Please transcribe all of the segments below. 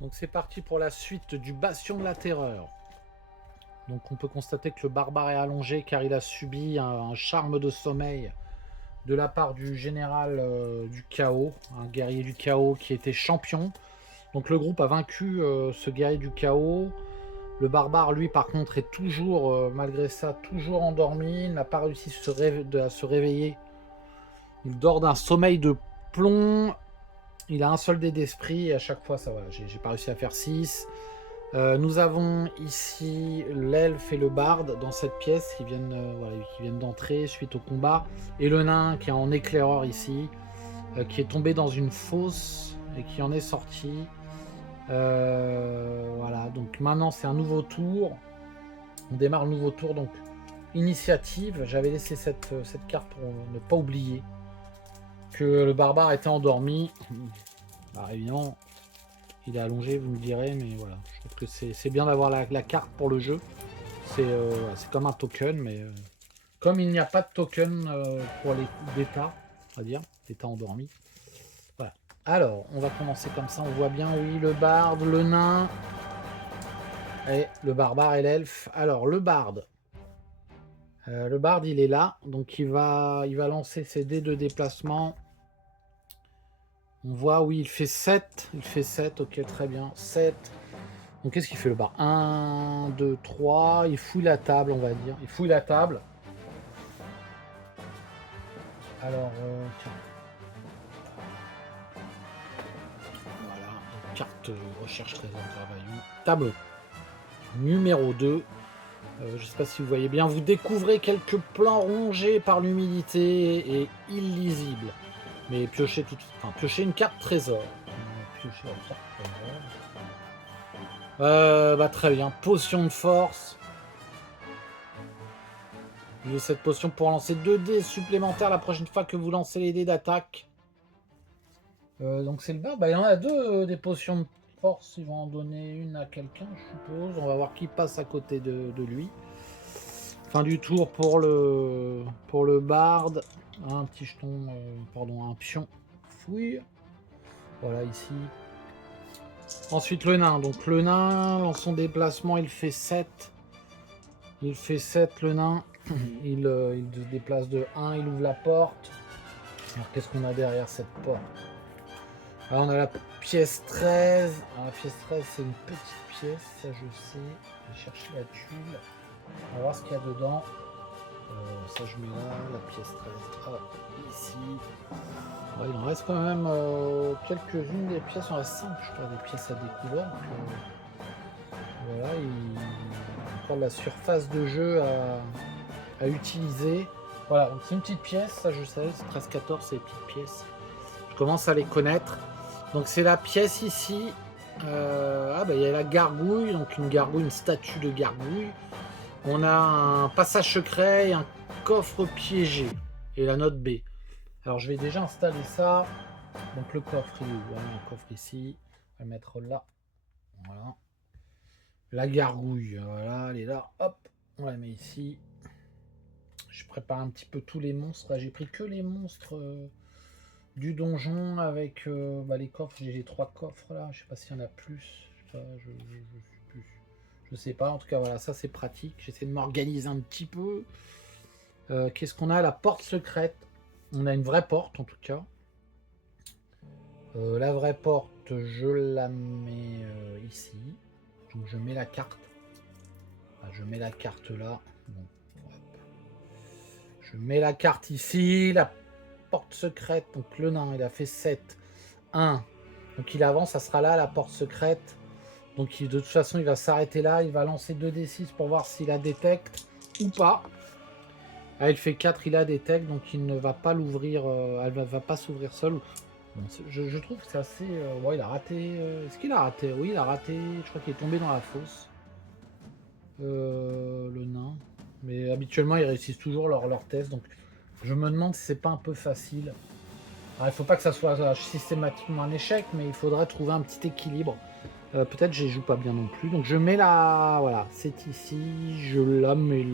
Donc c'est parti pour la suite du Bastion de la Terreur. Donc on peut constater que le barbare est allongé car il a subi un charme de sommeil de la part du général du chaos, un guerrier du chaos qui était champion. Donc le groupe a vaincu ce guerrier du chaos. Le barbare, lui, par contre, est toujours, malgré ça, toujours endormi. Il n'a pas réussi à se réveiller. Il dort d'un sommeil de plomb. Il a un seul dé d'esprit et à chaque fois, ça va. J'ai pas réussi à faire 6. Nous avons ici l'elfe et le barde dans cette pièce qui viennent d'entrer suite au combat. Et le nain qui est en éclaireur ici, qui est tombé dans une fosse et qui en est sorti. Voilà, donc maintenant c'est un nouveau tour. On démarre le nouveau tour, donc initiative. J'avais laissé cette carte pour ne pas oublier que le barbare était endormi. Bah, évidemment, il est allongé, vous me direz, mais voilà. Je trouve que c'est bien d'avoir la carte pour le jeu. C'est comme un token, mais comme il n'y a pas de token pour les d'état, on va dire, d'état endormi. Voilà. Alors, on va commencer comme ça. On voit bien, oui, le barde, le nain, et le barbare et l'elfe. Alors, le barde. Le barde, il est là. Donc, il va lancer ses dés de déplacement. On voit, oui, il fait 7. Il fait 7, ok, très bien. 7. Donc qu'est-ce qu'il fait le bar? 1, 2, 3. Il fouille la table, on va dire. Il fouille la table. Alors, tiens. Voilà. Carte recherche trésor travaillon. Tableau. Numéro 2. Je ne sais pas si vous voyez bien. Vous découvrez quelques plans rongés par l'humidité et illisibles. Mais piochez piochez une carte trésor. Piochez la carte trésor. Bah très bien. Potion de force. Utilisez cette potion pour lancer 2 dés supplémentaires la prochaine fois que vous lancez les dés d'attaque. Donc c'est le bas. Bah, il y en a 2 des potions de force. Ils vont en donner une à quelqu'un, je suppose. On va voir qui passe à côté de lui. Fin du tour pour le barde. Un petit jeton, un pion fouille. Voilà, ici. Ensuite le nain. Donc le nain, dans son déplacement, il fait 7. Il fait 7 le nain. Il se déplace de 1, il ouvre la porte. Alors qu'est-ce qu'on a derrière cette porte? Alors on a la pièce 13. Alors, la pièce 13 c'est une petite pièce, ça je sais. Je vais chercher la tuile. On va voir ce qu'il y a dedans. Ça je mets là, la pièce 13. Ah, ici. Ouais, il en reste quand même quelques-unes des pièces. Il en reste 5 je crois, des pièces à découvrir. Voilà, il y a encore de la surface de jeu à utiliser. Voilà, donc c'est une petite pièce, ça je sais, c'est 13-14, c'est des petites pièces. Je commence à les connaître. Donc c'est la pièce ici. Il y a la gargouille, donc une statue de gargouille. On a un passage secret et un coffre piégé. Et la note B. Alors je vais déjà installer ça. Donc le coffre, il est où? Un coffre ici. On va le mettre là. Voilà. La gargouille, voilà, elle est là. Hop, on la met ici. Je prépare un petit peu tous les monstres. Là, j'ai pris que les monstres du donjon avec les coffres. J'ai les 3 coffres là. Je sais pas s'il y en a plus. Je sais pas. En tout cas, voilà, ça c'est pratique. J'essaie de m'organiser un petit peu. Qu'est-ce qu'on a? La porte secrète. On a une vraie porte en tout cas. La vraie porte, je la mets ici. Donc je mets la carte. Je mets la carte là. Bon, je mets la carte ici. La porte secrète. Donc le nain, il a fait 7. 1. Donc il avance, ça sera là la porte secrète. Donc de toute façon, il va s'arrêter là. Il va lancer 2d6 pour voir s'il la détecte ou pas. Ah, il fait 4, il la détecte. Donc il ne va pas l'ouvrir. Elle ne va pas s'ouvrir seule. Bon, je trouve que c'est assez... ouais, il a raté... Est-ce qu'il a raté? Oui, il a raté. Je crois qu'il est tombé dans la fosse. Le nain. Mais habituellement, ils réussissent toujours leur test. Donc je me demande si c'est pas un peu facile. Alors, il faut pas que ça soit systématiquement un échec, mais il faudrait trouver un petit équilibre. Peut-être je joue pas bien non plus. Donc je mets la... Voilà, c'est ici. Je la mets...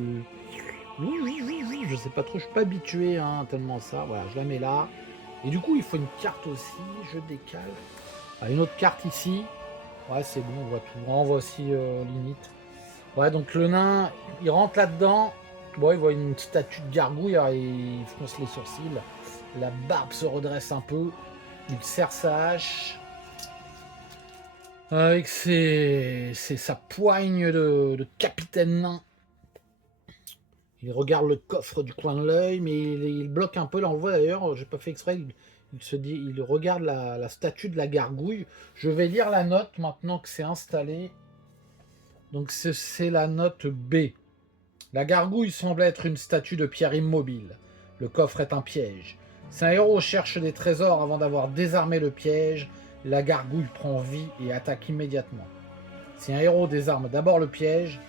Je sais pas trop, je suis pas habitué tellement ça. Voilà, je la mets là. Et du coup, il faut une carte aussi. Je décale. Une autre carte ici. Ouais, c'est bon, on voit tout. On voit aussi l'init. Ouais, donc le nain, il rentre là-dedans. Bon, il voit une statue de gargouille, alors il fronce les sourcils. La barbe se redresse un peu. Il serre sa hache. Avec sa poigne de capitaine nain. Il regarde le coffre du coin de l'œil, mais il bloque un peu. Là, on le voit d'ailleurs, j'ai pas fait exprès. Il regarde la statue de la gargouille. Je vais lire la note maintenant que c'est installé. Donc c'est la note B. La gargouille semble être une statue de pierre immobile. Le coffre est un piège. Si un héros cherche des trésors avant d'avoir désarmé le piège, la gargouille prend vie et attaque immédiatement. Si un héros désarme d'abord le piège,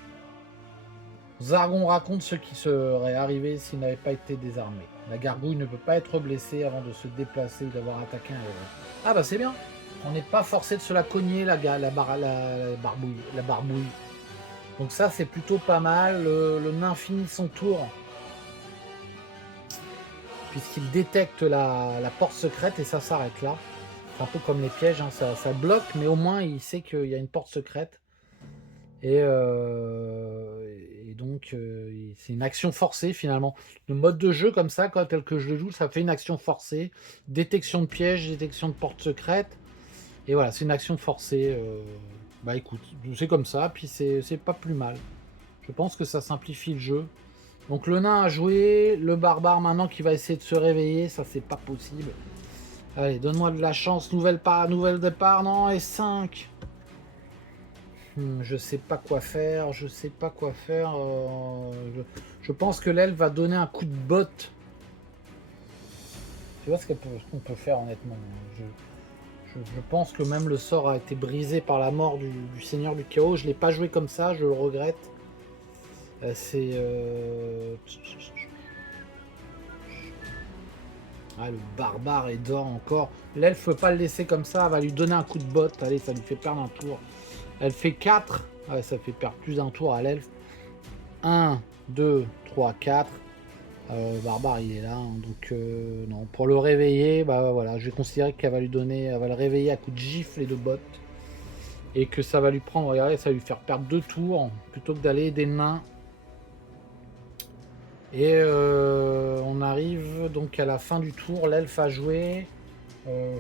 Zargon raconte ce qui serait arrivé s'il n'avait pas été désarmé. La gargouille ne peut pas être blessée avant de se déplacer ou d'avoir attaqué un héros. Ah bah c'est bien. On n'est pas forcé de se la cogner, la barbouille. Donc ça c'est plutôt pas mal. Le nain finit son tour. Puisqu'il détecte la porte secrète et ça s'arrête là. C'est un peu comme les pièges, hein. Ça bloque, mais au moins il sait qu'il y a une porte secrète. Et donc, c'est une action forcée finalement. Le mode de jeu comme ça, tel que je le joue, ça fait une action forcée. Détection de piège, détection de porte secrète. Et voilà, c'est une action forcée. Bah écoute, c'est comme ça, puis c'est pas plus mal. Je pense que ça simplifie le jeu. Donc le nain a joué, le barbare maintenant qui va essayer de se réveiller, ça c'est pas possible. Allez, donne-moi de la chance, nouvelle départ, non, et 5. Je sais pas quoi faire, je pense que l'aile va donner un coup de botte. Tu vois ce qu'on peut faire honnêtement. Je pense que même le sort a été brisé par la mort du Seigneur du Chaos. Je l'ai pas joué comme ça, je le regrette. Ah, le barbare est dehors encore. L'elfe peut pas le laisser comme ça, elle va lui donner un coup de botte. Allez, ça lui fait perdre un tour. Elle fait 4. Ah, ça fait perdre plus d'un tour à l'elfe. 1, 2, 3, 4. Le barbare il est là, hein, donc non. Pour le réveiller, bah voilà, je vais considérer qu'elle va lui donner, elle va le réveiller à coups de gifle et de bottes. Et que ça va lui prendre, regardez, ça va lui faire perdre 2 tours plutôt que d'aller des mains. Et on arrive donc à la fin du tour, l'elfe a joué. Ouais,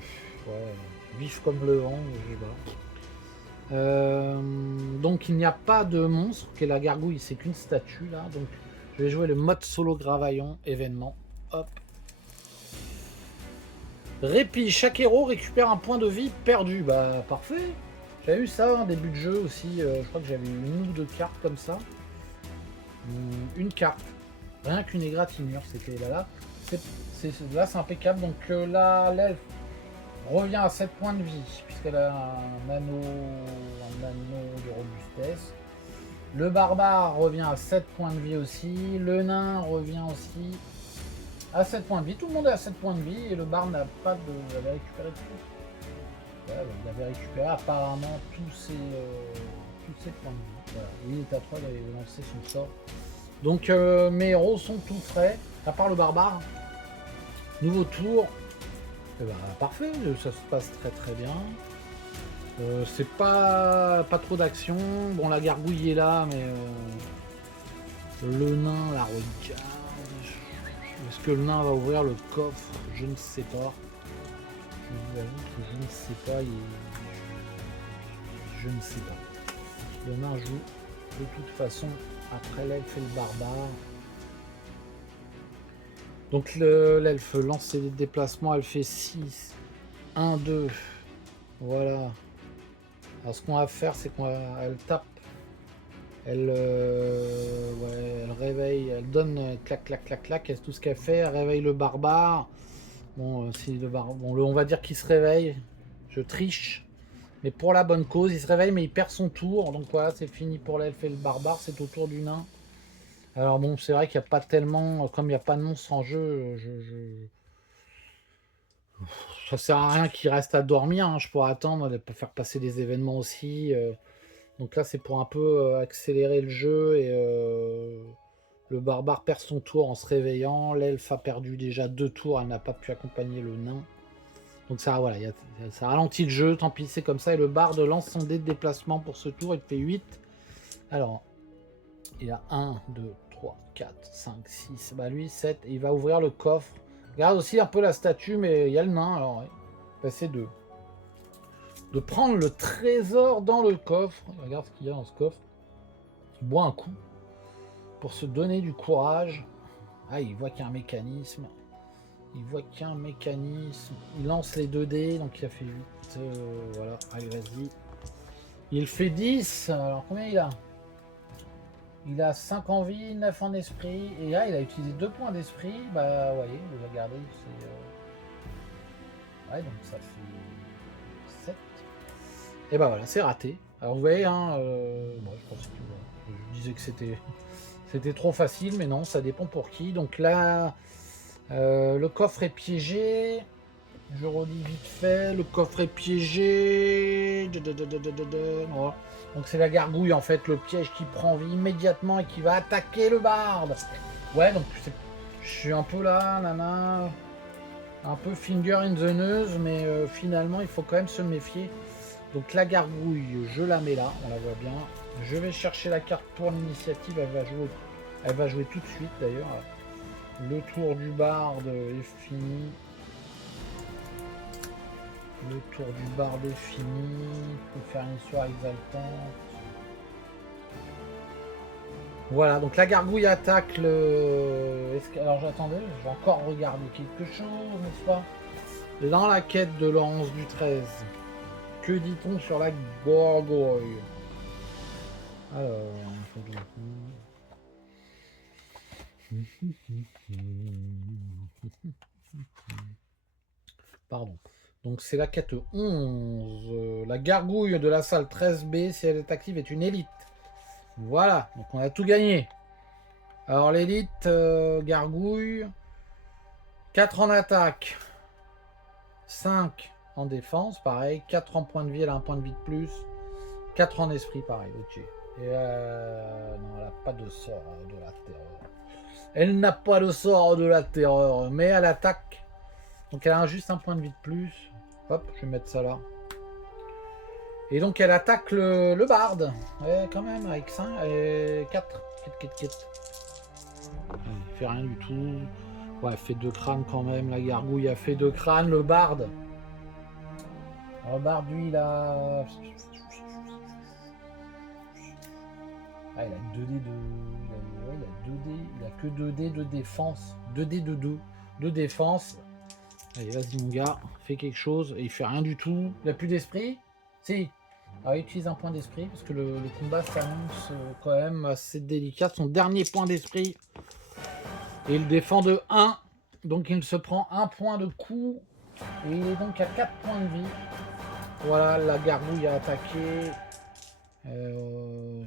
vif comme le vent, je sais pas. Donc il n'y a pas de monstre, qui est la gargouille, c'est qu'une statue là. Donc je vais jouer le mode solo Gravaillon, événement. Hop. Répit, chaque héros récupère un point de vie perdu. Bah parfait. J'avais eu ça en début de jeu aussi. Je crois que j'avais une ou deux cartes comme ça. Une carte. Rien qu'une égratignure, c'était là. Là c'est impeccable. Donc là, l'elfe revient à 7 points de vie, puisqu'elle a un anneau de robustesse. Le barbare revient à 7 points de vie aussi. Le nain revient aussi à 7 points de vie. Tout le monde est à 7 points de vie et le bar n'a pas de. Il avait récupéré tout. Ouais, il avait récupéré apparemment tous ses points de vie. Voilà. Il est à 3, il avait lancé son sort. Donc mes héros sont tout frais, à part le barbare. Nouveau tour. Et bah, parfait, ça se passe très très bien. C'est pas trop d'action. Bon, la gargouille est là, mais le nain la regarde. Est-ce que le nain va ouvrir le coffre? Je ne sais pas. Je vous avoue que je ne sais pas. Je ne sais pas. Le nain joue de toute façon après l'elfe et le barbare. Donc l'elfe lance ses déplacements, elle fait 6. 1, 2. Voilà. Alors ce qu'on va faire, c'est qu'elle tape. Elle réveille, elle donne clac, clac, clac, clac. C'est tout ce qu'elle fait. Elle réveille le barbare. Bon, on va dire qu'il se réveille. Je triche. Mais pour la bonne cause, il se réveille, mais il perd son tour. Donc voilà, c'est fini pour l'elfe et le barbare. C'est au tour du nain. Alors bon, c'est vrai qu'il n'y a pas tellement... Comme il n'y a pas de monstre en jeu, ça sert à rien qu'il reste à dormir. Hein. Je pourrais attendre, de faire passer des événements aussi. Donc là, c'est pour un peu accélérer le jeu. Et le barbare perd son tour en se réveillant. L'elfe a perdu déjà 2 tours. Elle n'a pas pu accompagner le nain. Donc ça, voilà, ça ralentit le jeu, tant pis, c'est comme ça. Et le barde lance son dé de déplacement pour ce tour, il fait 8. Alors, il a 1, 2, 3, 4, 5, 6, bah lui 7, et il va ouvrir le coffre. Regarde aussi un peu la statue, mais il y a le nain, alors ouais. Passer de prendre le trésor dans le coffre. Regarde ce qu'il y a dans ce coffre. Il boit un coup pour se donner du courage. Ah, il voit qu'il y a un mécanisme. Il voit qu'il y a un mécanisme. Il lance les 2 dés, donc il a fait 8. Voilà, allez, vas-y. Il fait 10. Alors, combien il a? Il a 5 en vie, 9 en esprit. Et là, il a utilisé 2 points d'esprit. Bah, vous voyez, regardez, c'est... Ouais, donc ça fait 7. Et bah voilà, c'est raté. Alors, vous voyez, hein... Bon, je pense que... Je disais que c'était trop facile, mais non, ça dépend pour qui. Donc là, le coffre est piégé. Je relis vite fait. Le coffre est piégé. Voilà. Donc c'est la gargouille, en fait, le piège qui prend vie immédiatement et qui va attaquer le barde. Ouais, donc je suis un peu là, nana. Un peu finger in the nose, mais finalement, il faut quand même se méfier. Donc la gargouille, je la mets là, on la voit bien. Je vais chercher la carte pour l'initiative, elle va jouer tout de suite d'ailleurs. Le tour du barde est fini. Le tour du barde est fini. Il faut faire une histoire exaltante. Voilà, donc la gargouille attaque le... Alors j'attendais, je vais encore regarder quelque chose, n'est-ce pas? Dans la quête de Laurence du 13. Que dit-on sur la gargouille? Alors, pardon. Donc c'est la quête 11. La gargouille de la salle 13B, si elle est active, est une élite. Voilà, donc on a tout gagné. Alors l'élite gargouille, 4 en attaque, 5 en défense, pareil, 4 en point de vie, elle a un point de vie de plus, 4 en esprit, pareil, ok. Et non, elle n'a pas de sort de la terreur. Elle n'a pas de sort de la terreur, mais elle attaque. Donc elle a juste un point de vie de plus. Hop, je vais mettre ça là. Et donc elle attaque le barde. Ouais, quand même, avec 5 et 4. Il fait rien du tout. Ouais, elle fait 2 crânes quand même. La gargouille a fait 2 crânes. Le barde. Alors, le barde, lui, il a... Ah, il a 2 dés de... Ouais, il a 2 dés. Il a que 2 dés de défense. 2 dés de 2. De défense. Allez, vas-y, mon gars. Fais quelque chose. Et il fait rien du tout. Il a plus d'esprit? Si. Alors, il utilise un point d'esprit. Parce que le combat s'annonce quand même assez délicat. Son dernier point d'esprit. Et il défend de 1. Donc, il se prend 1 point de coup. Et il est donc à 4 points de vie. Voilà, la gargouille a attaqué.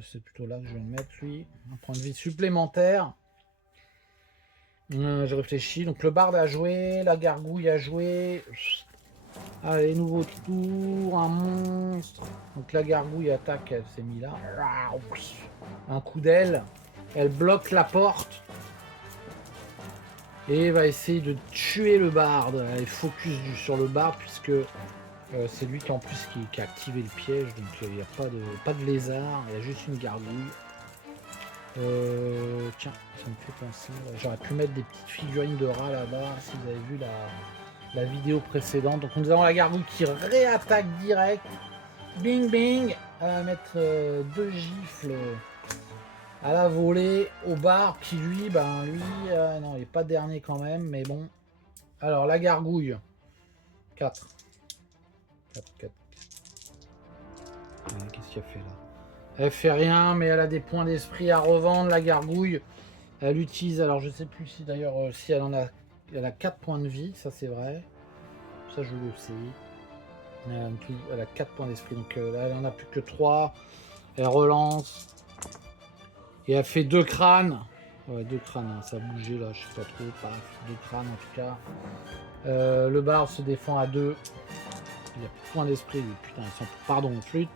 C'est plutôt là que je vais le mettre, lui. Un point de vie supplémentaire. Je réfléchis. Donc le barde a joué, la gargouille a joué. Allez, nouveau tour, un monstre. Donc la gargouille attaque, elle s'est mise là. Un coup d'aile. Elle bloque la porte. Et va essayer de tuer le barde. Elle est focus sur le barde puisque c'est lui qui en plus qui a activé le piège. Donc il n'y a pas de lézard, il y a juste une gargouille. Tiens, ça me fait penser. J'aurais pu mettre des petites figurines de rats là-bas si vous avez vu la vidéo précédente. Donc nous avons la gargouille qui réattaque direct. Bing bing. Elle va mettre 2 gifles à la volée au bar qui lui, non, il est pas dernier quand même, mais bon. Alors la gargouille. 4. 4. Qu'est-ce qu'elle fait là? Elle fait rien, mais elle a des points d'esprit à revendre, la gargouille. Elle utilise, alors je sais plus si d'ailleurs, si elle en a, elle a 4 points de vie, ça c'est vrai. Ça je le sais. Elle a 4 points d'esprit, donc là elle en a plus que 3. Elle relance. Et elle fait 2 crânes. Ouais, 2 crânes, hein, ça a bougé là, je sais pas trop. Paf, 2 crânes en tout cas. Le bar se défend à 2. Il a point d'esprit, lui. Putain, pardon, flûte.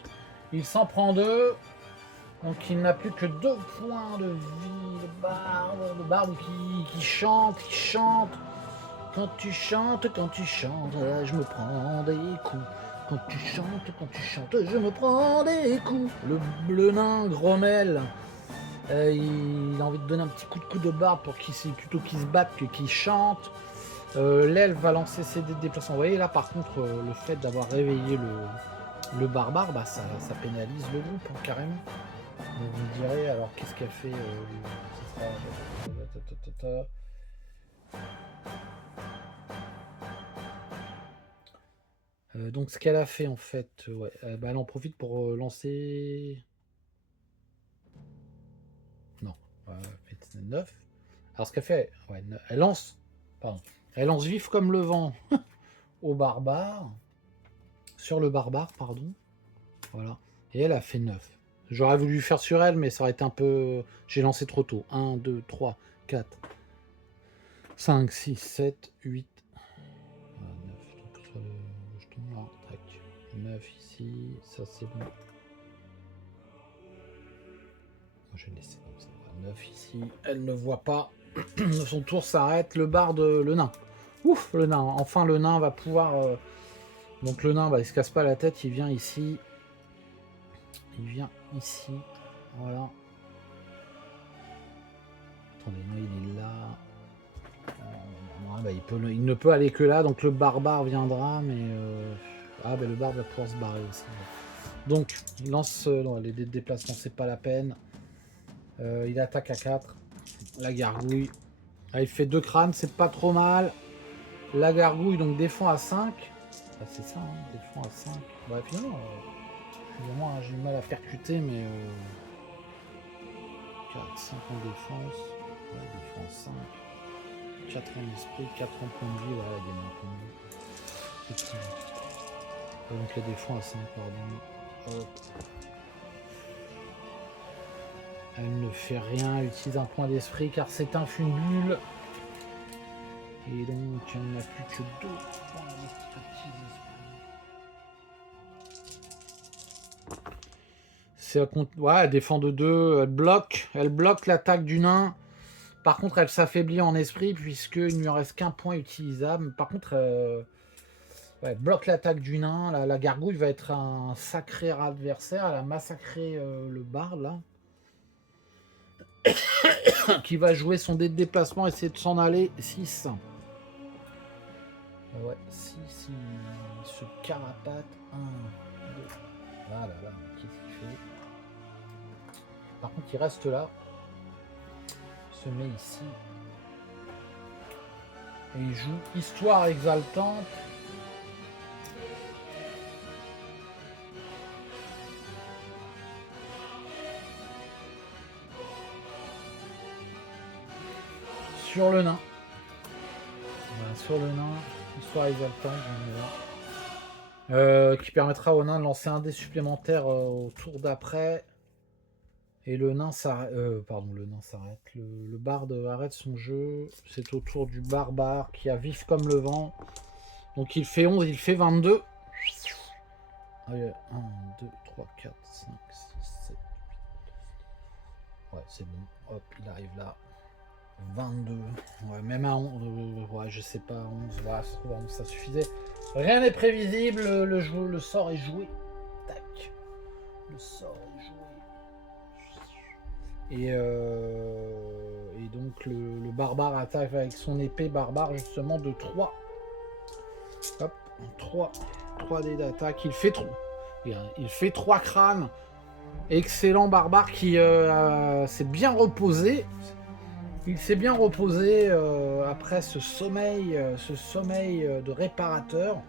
Il s'en prend 2. Donc il n'a plus que 2 points de vie. Le barde qui chante, Quand tu chantes, je me prends des coups. Quand tu chantes, je me prends des coups. Le nain grommelle. Il a envie de donner un petit coup de barbe pour plutôt qu'il se batte que qu'il chante. L'elfe va lancer ses déplacements. Vous voyez là par contre le fait d'avoir réveillé le barbare, bah, ça pénalise le groupe hein, carrément. Donc vous me direz alors qu'est-ce qu'elle fait donc ce qu'elle a fait en fait, ouais, bah, elle en profite pour lancer. Non, 9. Alors ce qu'elle fait, ouais, elle lance, pardon, elle lance vif comme le vent au barbare, sur le barbare, pardon. Voilà. Et elle a fait 9. J'aurais voulu faire sur elle, mais ça aurait été un peu. J'ai lancé trop tôt. 1, 2, 3, 4, 5, 6, 7, 8. 9. Donc sur le jeton là. Tac. 9 ici. Ça c'est bon. Je vais laisser comme ça. 9 ici. Elle ne voit pas. Son tour s'arrête. Le barde, le nain. Ouf, le nain. Enfin, le nain va pouvoir. Donc le nain, bah, il se casse pas la tête. Il vient ici. Il vient ici. Voilà. Attendez, non, il est là. Ouais, bah, il ne peut aller que là. Donc le barbare viendra. Mais. Ah, bah, le barbare va pouvoir se barrer aussi. Donc, il lance. Non, les déplacements, c'est pas la peine. Il attaque à 4. La gargouille. Ah, il fait 2 crânes, c'est pas trop mal. La gargouille, donc défend à 5. Ah, c'est ça, hein, défend à 5. Bah, finalement, hein, j'ai du mal à percuter, mais 4, 5 en défense. Ouais, défense 5. 4 en esprit, 4 en point de vie. Voilà, il gagne un point de vie. Donc, elle défend à 5, pardon. Hop. Elle ne fait rien, elle utilise un point d'esprit car c'est un funbule. Et donc, il n'y en a plus que 2 points d'esprit. Ouais, elle défend de 2, elle bloque l'attaque du nain. Par contre, elle s'affaiblit en esprit puisqu'il ne lui reste qu'un point utilisable. Par contre, ouais, bloque l'attaque du nain. La gargouille va être un sacré adversaire. Elle a massacré le barde là. Qui va jouer son dé de déplacement, essayer de s'en aller. 6. Ouais, 6, il se carapate. 1, 2. Ah là là, qu'est-ce qu'il fait? Par contre, il reste là. Il se met ici. Et il joue Histoire exaltante. Sur le nain. Voilà, sur le nain. Histoire exaltante. Qui permettra au nain de lancer un dé supplémentaire au tour d'après. Et le nain s'arrête. Le nain s'arrête. Le barde arrête son jeu. C'est au tour du barbare qui a vif comme le vent. Donc il fait 11, il fait 22. Allez, 1, 2, 3, 4, 5, 6, 7, 8. Ouais, c'est bon. Hop, il arrive là. 22. Ouais, même à 11. Ouais, je sais pas. 11. Voilà, ça suffisait. Rien n'est prévisible. Le sort est joué. Tac. Le sort est joué. Et donc le barbare attaque avec son épée barbare justement de 3. Hop, 3 dés d'attaque. Il fait 3 crânes. Excellent barbare qui s'est bien reposé. Il s'est bien reposé après ce sommeil de réparateur.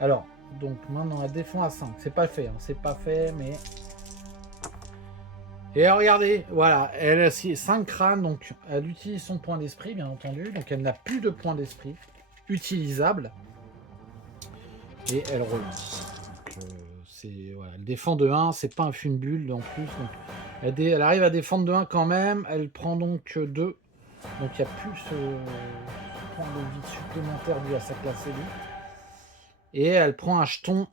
Alors, donc maintenant elle défend à 5. C'est pas fait, hein, c'est pas fait, mais... Et regardez, voilà, elle a 5 crânes, donc elle utilise son point d'esprit, bien entendu. Donc elle n'a plus de point d'esprit utilisable. Et elle relance. Voilà, elle défend de 1, c'est pas un funbule en plus. Donc elle arrive à défendre de 1 quand même. Elle prend donc 2. Donc il n'y a plus ce point de vie supplémentaire dû à sa classe élite. Et elle prend un jeton.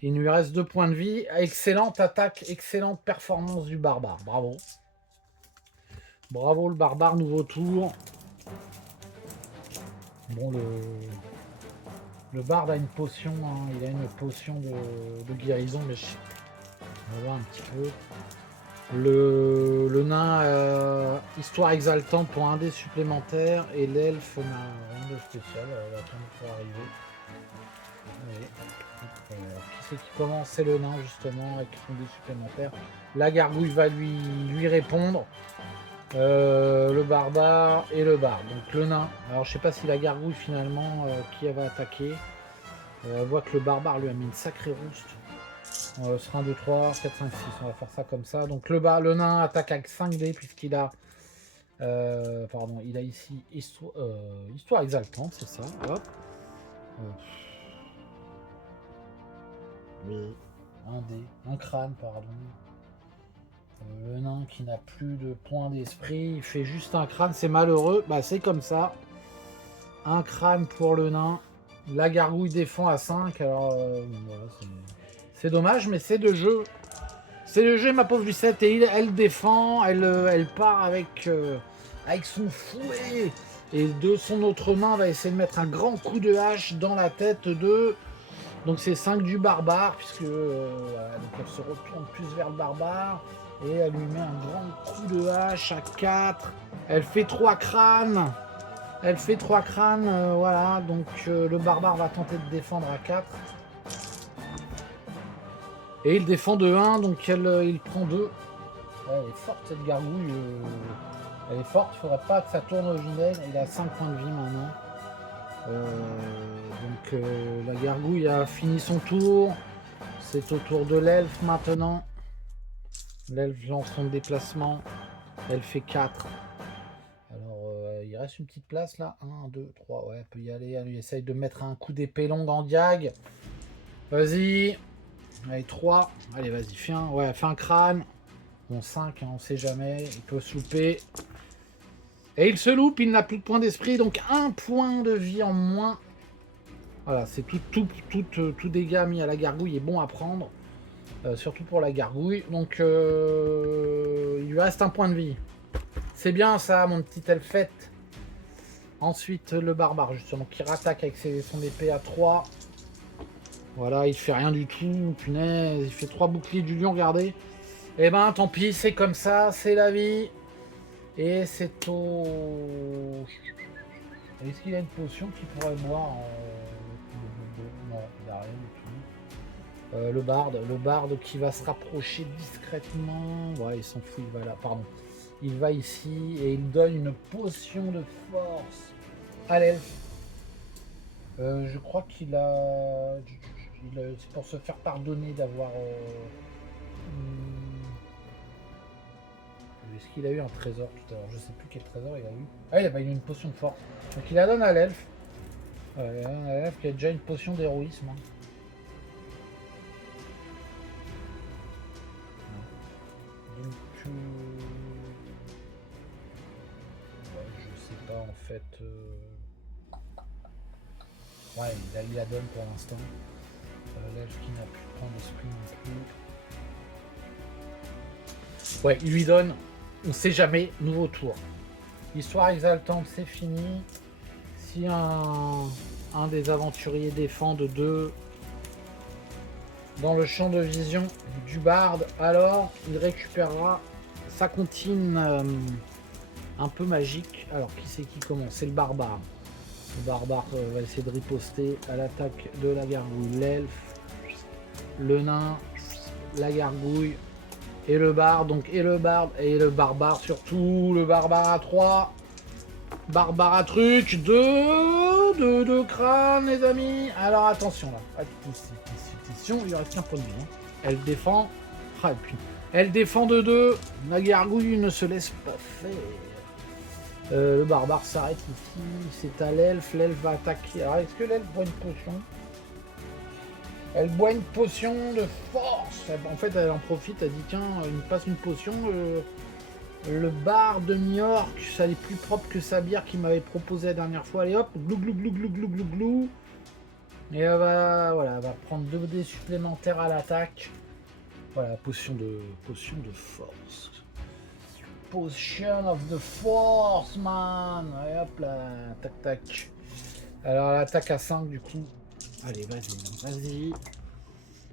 Il lui reste 2 points de vie. Excellente attaque, excellente performance du barbare. Bravo. Bravo le barbare, nouveau tour. Bon, le barde a une potion, hein, il a une potion de guérison, mais on va voir un petit peu. Le nain, histoire exaltante pour un dé supplémentaire, et l'elfe n'a rien de spécial, elle attend pour arriver. Allez. Alors, qui c'est qui commence? C'est le nain justement avec son dé supplémentaire. La gargouille va lui répondre. Le barbare et le barde. Donc le nain. Alors je sais pas si la gargouille finalement qui elle va attaquer. On voit que le barbare lui a mis une sacrée rouste. Ce sera 1, 2, 3, 4, 5, 6. On va faire ça comme ça. Donc le nain attaque avec 5 dés puisqu'il a. Pardon, il a ici histoire exaltante, c'est ça. Hop. Oui. Un dé, un crâne, pardon. Le nain qui n'a plus de points d'esprit, il fait juste un crâne, c'est malheureux. Bah c'est comme ça. Un crâne pour le nain. La gargouille défend à 5, alors voilà, c'est dommage, mais c'est de jeu. C'est le jeu, ma pauvre Lucette, et elle défend, elle part avec son fouet. Et de son autre main, va essayer de mettre un grand coup de hache dans la tête de... Donc c'est 5 du barbare, puisque voilà, donc elle se retourne plus vers le barbare. Et elle lui met un grand coup de hache à 4. Elle fait 3 crânes. Elle fait 3 crânes, voilà. Donc le barbare va tenter de défendre à 4. Et il défend de 1, donc il prend 2. Ouais, elle est forte cette gargouille. Elle est forte, il faudrait pas que ça tourne au vinaigre. Il a 5 points de vie maintenant. Donc la gargouille a fini son tour. C'est au tour de l'elfe maintenant. L'elfe lance son déplacement. Elle fait 4. Alors il reste une petite place là. 1, 2, 3. Ouais, elle peut y aller. Elle lui essaye de mettre un coup d'épée longue en diag. Vas-y. Allez, 3. Allez, vas-y, fais un crâne. Bon, 5, hein, on sait jamais. Il peut se louper. Et il se loupe, il n'a plus de point d'esprit. Donc 1 point de vie en moins. Voilà, c'est tout dégât mis à la gargouille est bon à prendre. Surtout pour la gargouille. Donc il lui reste 1 point de vie. C'est bien ça, mon petit elfette. Ensuite, le barbare, justement, qui rattaque avec son épée à 3. Voilà, il fait rien du tout. Punaise, il fait 3 boucliers du lion, regardez. Eh ben, tant pis, c'est comme ça, c'est la vie. Et c'est au... Est-ce qu'il y a une potion qu'il pourrait boire Non, il n'y a rien du tout. Le barde qui va se rapprocher discrètement. Ouais, il s'en fout, il va là, pardon. Il va ici et il donne une potion de force à l'elfe. Je crois qu'il a... C'est pour se faire pardonner d'avoir... Est-ce qu'il a eu un trésor tout à l'heure? Je sais plus quel trésor il a eu. Ah, il a eu une potion de force. Donc il la donne à l'elfe. Il la donne à l'elfe qui a déjà une potion d'héroïsme. Hein. Donc... Ouais, je sais pas en fait... Ouais, il la donne pour l'instant. L'elfe qui n'a plus de point d'esprit non plus. Ouais, il lui donne... On sait jamais, nouveau tour. Histoire exaltante, c'est fini. Si un des aventuriers défend de 2 dans le champ de vision du barde, alors il récupérera sa comptine un peu magique. Alors qui c'est qui commence? C'est le barbare. Le barbare va essayer de riposter à l'attaque de la gargouille. L'elfe, le nain, la gargouille. Et le barde, donc, et le barde, et le barbare surtout, le barbare à 3. Barbare à truc, 2 crânes, les amis. Alors attention là, attention, il lui reste qu'un point de vie. Hein. Elle défend, ah, puis, elle défend de 2. La gargouille ne se laisse pas faire. Le barbare s'arrête ici, c'est à l'elfe va attaquer. Alors est-ce que l'elfe boit une potion? Elle boit une potion de force. En fait, elle en profite, elle dit tiens, il me passe une potion. Le bar de Niort, ça est plus propre que sa bière qu'il m'avait proposé la dernière fois. Allez hop, glou glou glou glou glou glou glou. Et elle va, voilà, elle va prendre 2 dés supplémentaires à l'attaque. Voilà, potion de force. Potion of the force, man. Et hop là, tac tac. Alors l'attaque à 5 du coup. Allez, vas-y.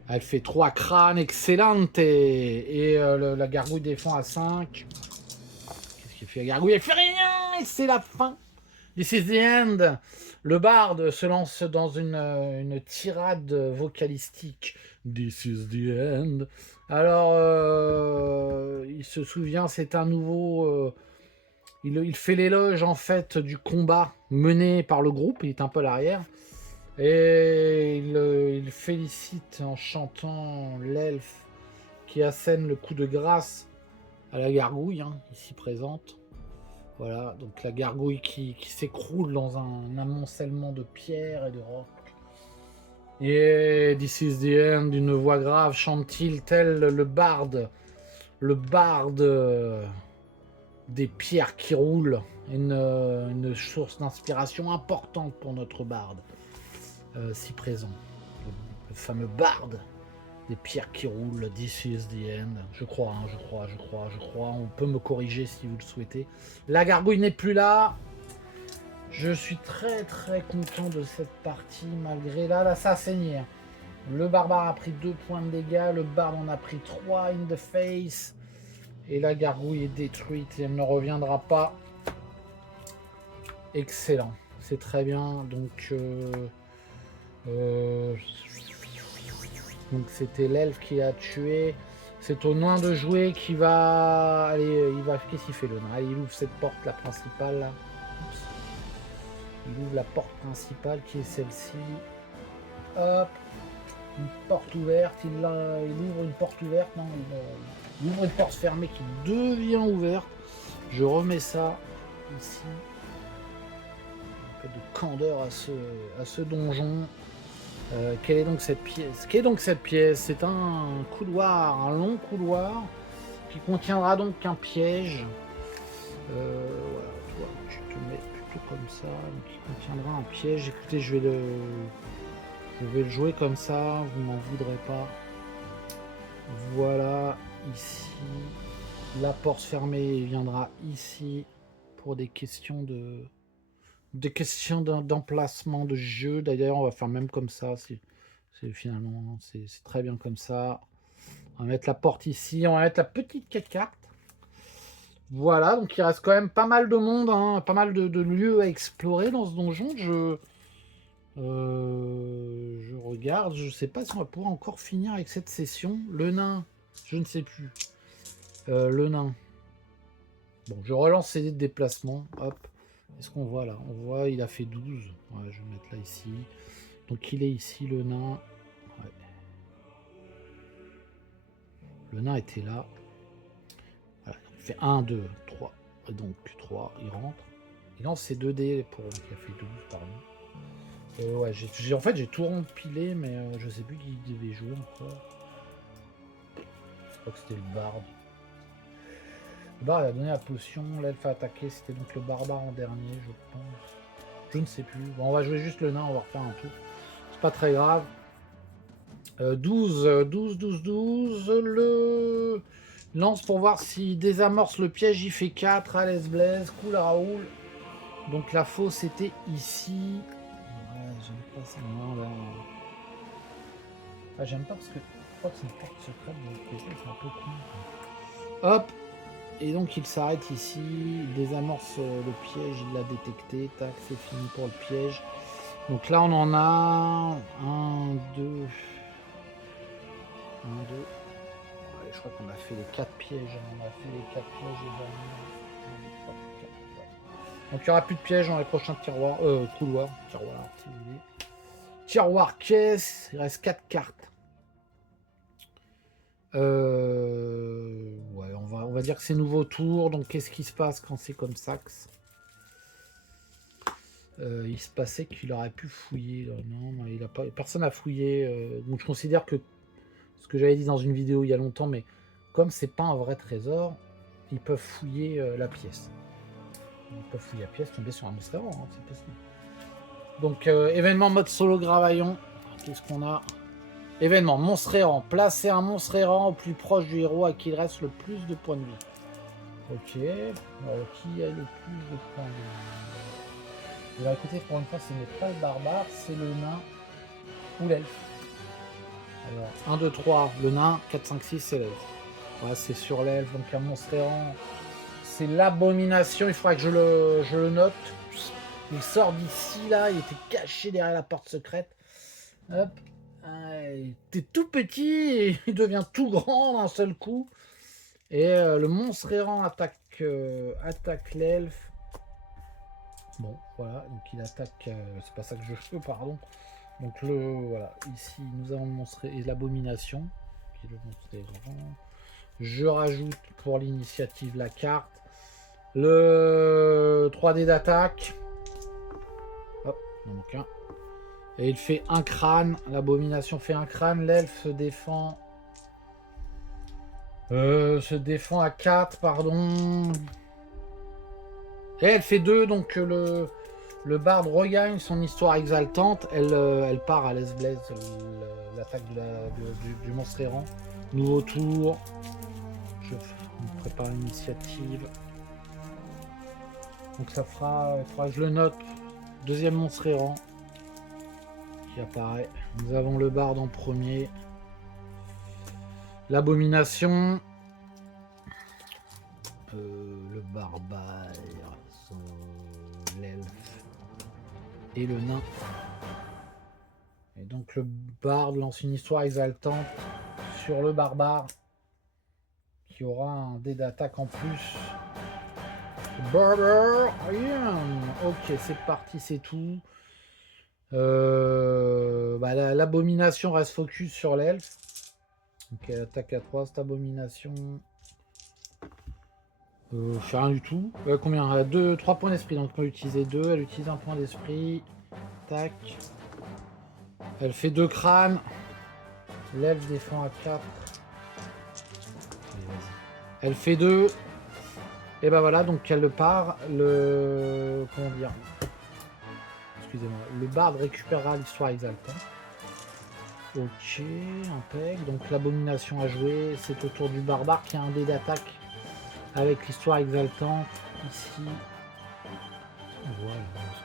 Elle fait 3 crânes, excellente. Et la gargouille défend à 5. Qu'est-ce qu'il fait la gargouille? Elle fait rien et c'est la fin. This is the end. Le barde se lance dans une tirade vocalistique. This is the end. Alors, il se souvient, c'est un nouveau... il fait l'éloge en fait du combat mené par le groupe. Il est un peu à l'arrière. Et il félicite en chantant l'elfe qui assène le coup de grâce à la gargouille, hein, ici présente. Voilà, donc la gargouille qui s'écroule dans un amoncellement de pierres et de rocs. Et this is the end, d'une voix grave chante-t-il tel le barde des pierres qui roulent, une source d'inspiration importante pour notre barde, si présent. Le fameux barde des pierres qui roulent, this is the end. Je crois. On peut me corriger si vous le souhaitez. La gargouille n'est plus là. Je suis très très content de cette partie, malgré là ça a saigné. Le barbare a pris 2 points de dégâts, le barde en a pris 3 in the face. Et la gargouille est détruite et elle ne reviendra pas. Excellent, c'est très bien. Donc c'était l'elfe qui a tué. C'est au nain de jouer qui va... Allez, qu'est-ce qu'il fait le nain? Allez, il ouvre cette porte, la principale, là. Oups. Il ouvre la porte principale, qui est celle-ci. Hop. Une porte ouverte. Il ouvre une porte ouverte. Non, il ouvre une porte fermée qui devient ouverte. Je remets ça ici. Un peu de candeur à ce donjon. Quelle est donc cette pièce? C'est un couloir, un long couloir qui contiendra donc un piège. Voilà, toi, tu te mets plutôt comme ça, donc qui contiendra un piège. Écoutez, je vais le jouer comme ça, vous m'en voudrez pas. Voilà, ici, la porte fermée viendra ici pour des questions d'emplacement de jeu. D'ailleurs, on va faire même comme ça. Finalement, c'est très bien comme ça. On va mettre la porte ici. On va mettre la petite carte. Voilà, donc il reste quand même pas mal de monde, hein, pas mal de lieux à explorer dans ce donjon. Je regarde, je sais pas si on va pouvoir encore finir avec cette session. Le nain, je ne sais plus. Le nain. Bon, je relance ses dés de déplacement. Hop. Qu'est-ce qu'on voit là? On voit, il a fait 12. Ouais, je vais mettre là ici. Donc il est ici, le nain. Ouais. Le nain était là. Voilà, il fait 1, 2, 3. Donc 3, il rentre. Il lance ses 2 dés pour... Il a fait 12, pardon. Ouais, en fait, j'ai tout rempilé, mais je sais plus qui devait jouer encore. Je crois que c'était le barde. Le barde a donné la potion, l'elfe a attaqué, c'était donc le barbare en dernier, je pense. Je ne sais plus. Bon, on va jouer juste le nain, on va refaire un tour. C'est pas très grave. 12. Le lance pour voir s'il désamorce le piège, il fait 4. À l'aise Blaise, cool Raoul. Donc la fosse était ici. Ouais, j'aime pas ça. Non, là. Ah, j'aime pas parce que je crois que c'est une porte secrète, donc c'est un peu con. Hop. Et donc il s'arrête ici, il désamorce le piège, il l'a détecté, tac, c'est fini pour le piège. Donc là on en a 1, 2, 1, 2. Ouais, je crois qu'on a fait les 4 pièges, on a fait les 4 pièges déjà. 1, 2, 3, 4, ouais. Donc il n'y aura plus de pièges dans les prochains tiroirs, couloirs, tiroirs si vous voulez. Tiroir caisse, il reste 4 cartes. Ouais, on va dire que c'est nouveau tour. Donc qu'est-ce qui se passe quand c'est comme ça? Il se passait qu'il aurait pu fouiller. Non, il a pas, personne n'a fouillé. Donc je considère que ce que j'avais dit dans une vidéo il y a longtemps, mais comme c'est pas un vrai trésor, ils peuvent fouiller la pièce. Ils peuvent fouiller la pièce, tomber sur un monstre errant, hein, c'est possible. Donc événement mode solo Gravaillon. Qu'est-ce qu'on a? Événement, monstre errant. Placez un monstre errant au plus proche du héros à qui il reste le plus de points de vie. Ok. Alors, qui a le plus de points de vie? Alors écoutez, pour une fois, ce n'est pas le barbare, c'est le nain ou l'elfe. Alors, 1, 2, 3, le nain, 4, 5, 6, c'est l'elfe. Ouais, c'est sur l'elfe, donc un monstre errant. C'est l'abomination, il faudra que je le note. Il sort d'ici, là, il était caché derrière la porte secrète. Hop. Il était tout petit et il devient tout grand d'un seul coup. Et le monstre errant attaque l'elfe. Bon, voilà, donc il attaque... c'est pas ça que je veux, pardon. Donc voilà, ici nous avons le monstre et l'abomination, qui est le monstre errant. Je rajoute pour l'initiative la carte. Le 3D d'attaque. Hop, il en manque un. Et il fait un crâne. L'abomination fait un crâne. L'elfe se défend. À 4, pardon. Et elle fait 2, donc le barde regagne son histoire exaltante. Elle part à l'Esblaise, l'attaque du monstre errant. Nouveau tour. Je prépare l'initiative. Donc ça fera, il faudra que je le note. Deuxième monstre errant qui apparaît. Nous avons le barde en premier. L'abomination. Le barbare. L'elfe. Et le nain. Et donc le barde lance une histoire exaltante sur le barbare. Qui aura un dé d'attaque en plus. Barber, ok, c'est parti, c'est tout. L'abomination reste focus sur l'elfe. Donc elle attaque à 3, cette abomination. Fait rien du tout. Combien? Elle a 3 points d'esprit, donc on va utiliser 2. Elle utilise un point d'esprit. Tac. Elle fait 2 crânes. L'elfe défend à 4. Elle fait 2. Et ben voilà, donc elle part. Comment dire? Excusez-moi. Le barde récupérera l'histoire exaltante. Ok, impec. Donc l'abomination à jouer. C'est au tour du barbare qui a un dé d'attaque avec l'histoire exaltante. Ici. Voilà,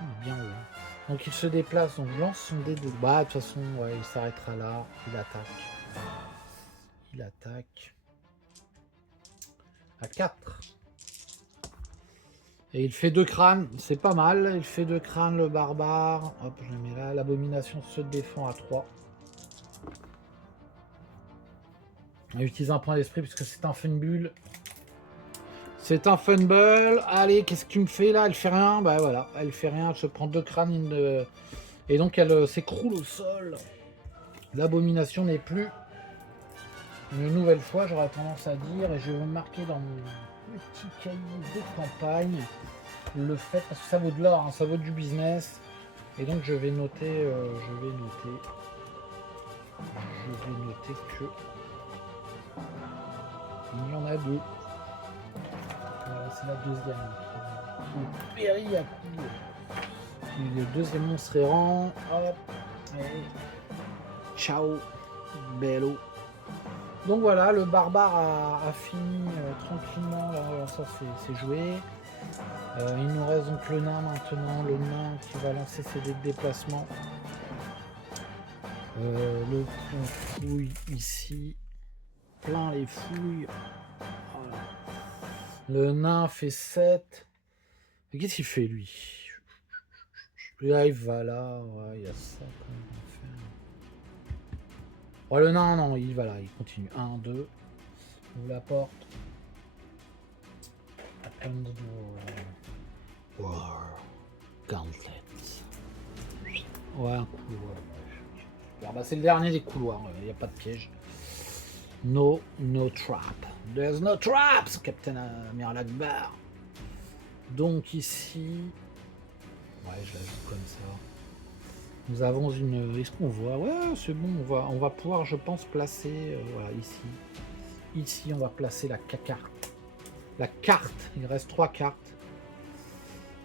on est bien haut. Donc il se déplace. Donc je lance son dé de... Bah de toute façon, ouais, il s'arrêtera là. Il attaque. Il attaque. À 4. Et il fait 2 crânes, c'est pas mal. Il fait 2 crânes, le barbare. Hop, je le mets là. L'abomination se défend à 3. On utilise un point d'esprit puisque c'est un funbull. C'est un funbull. Allez, qu'est-ce que tu me fais là? Elle fait rien. Bah voilà, elle fait rien. Elle se prend 2 crânes. Et donc elle s'écroule au sol. L'abomination n'est plus. Une nouvelle fois, j'aurais tendance à dire, et je vais marquer dans mon petit cahier de campagne, le fait, parce que ça vaut de l'or, hein, ça vaut du business, et donc je vais noter que il y en a 2. Voilà, c'est la deuxième qui périt à coup. Le deuxième monstre errant. Hop. Allez. Ciao. Bello. Donc voilà, le barbare a fini tranquillement. Là, ça c'est joué. Il nous reste donc le nain maintenant, le nain qui va lancer ses dés de déplacement. Le fouille ici, plein les fouilles. Voilà. Le nain fait 7. Mais qu'est-ce qu'il fait lui? Là il va là, ouais, il y a ça quand même à faire. Ouais, le nain non, il va là, il continue. 1, 2, ouvre la porte. Open the door. War. Gauntlet. Ouais, un couloir. Alors, bah, c'est le dernier des couloirs, il n'y a pas de piège. No trap. There's no traps, Captain Amiral Akbar. Donc ici... Ouais, je la joue comme ça. Nous avons une... Est-ce qu'on voit? Ouais, c'est bon, on va pouvoir, je pense, placer... voilà, ici. Ici, on va placer la carte. La carte, il reste 3 cartes.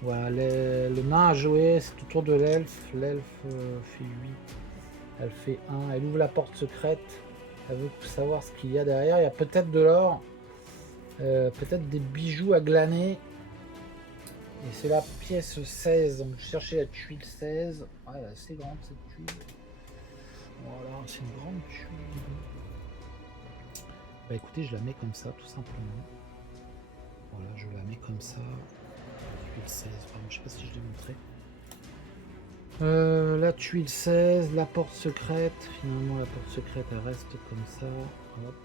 Voilà, le nain à jouer, c'est au tour de l'elfe. L'elfe fait 8. Elle fait 1. Elle ouvre la porte secrète. Elle veut savoir ce qu'il y a derrière. Il y a peut-être de l'or. Peut-être des bijoux à glaner. Et c'est la pièce 16, donc je cherchais la tuile 16. Ah, elle est assez grande cette tuile. Voilà, c'est une grande tuile. Bah écoutez, je la mets comme ça, tout simplement. Voilà, je la mets comme ça. Tuile 16, vraiment, je sais pas si je l'ai montré. La tuile 16, la porte secrète. Finalement, la porte secrète, elle reste comme ça. Hop.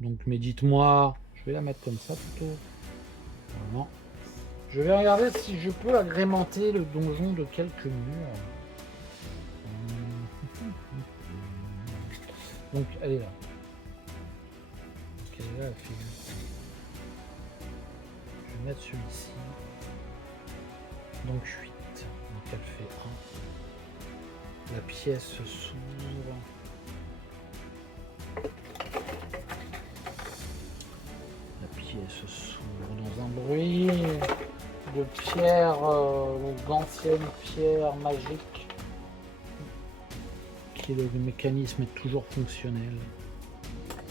Donc, mais dites-moi, je vais la mettre comme ça plutôt. Voilà. Je vais regarder si je peux agrémenter le donjon de quelques murs. Donc, elle est là. Donc, elle est là, la figure. Je vais mettre celui-ci. Donc 8. Donc elle fait 1. La pièce s'ouvre. La pièce s'ouvre dans un bruit de pierre, d'ancienne pierre magique. Qui est le mécanisme est toujours fonctionnel.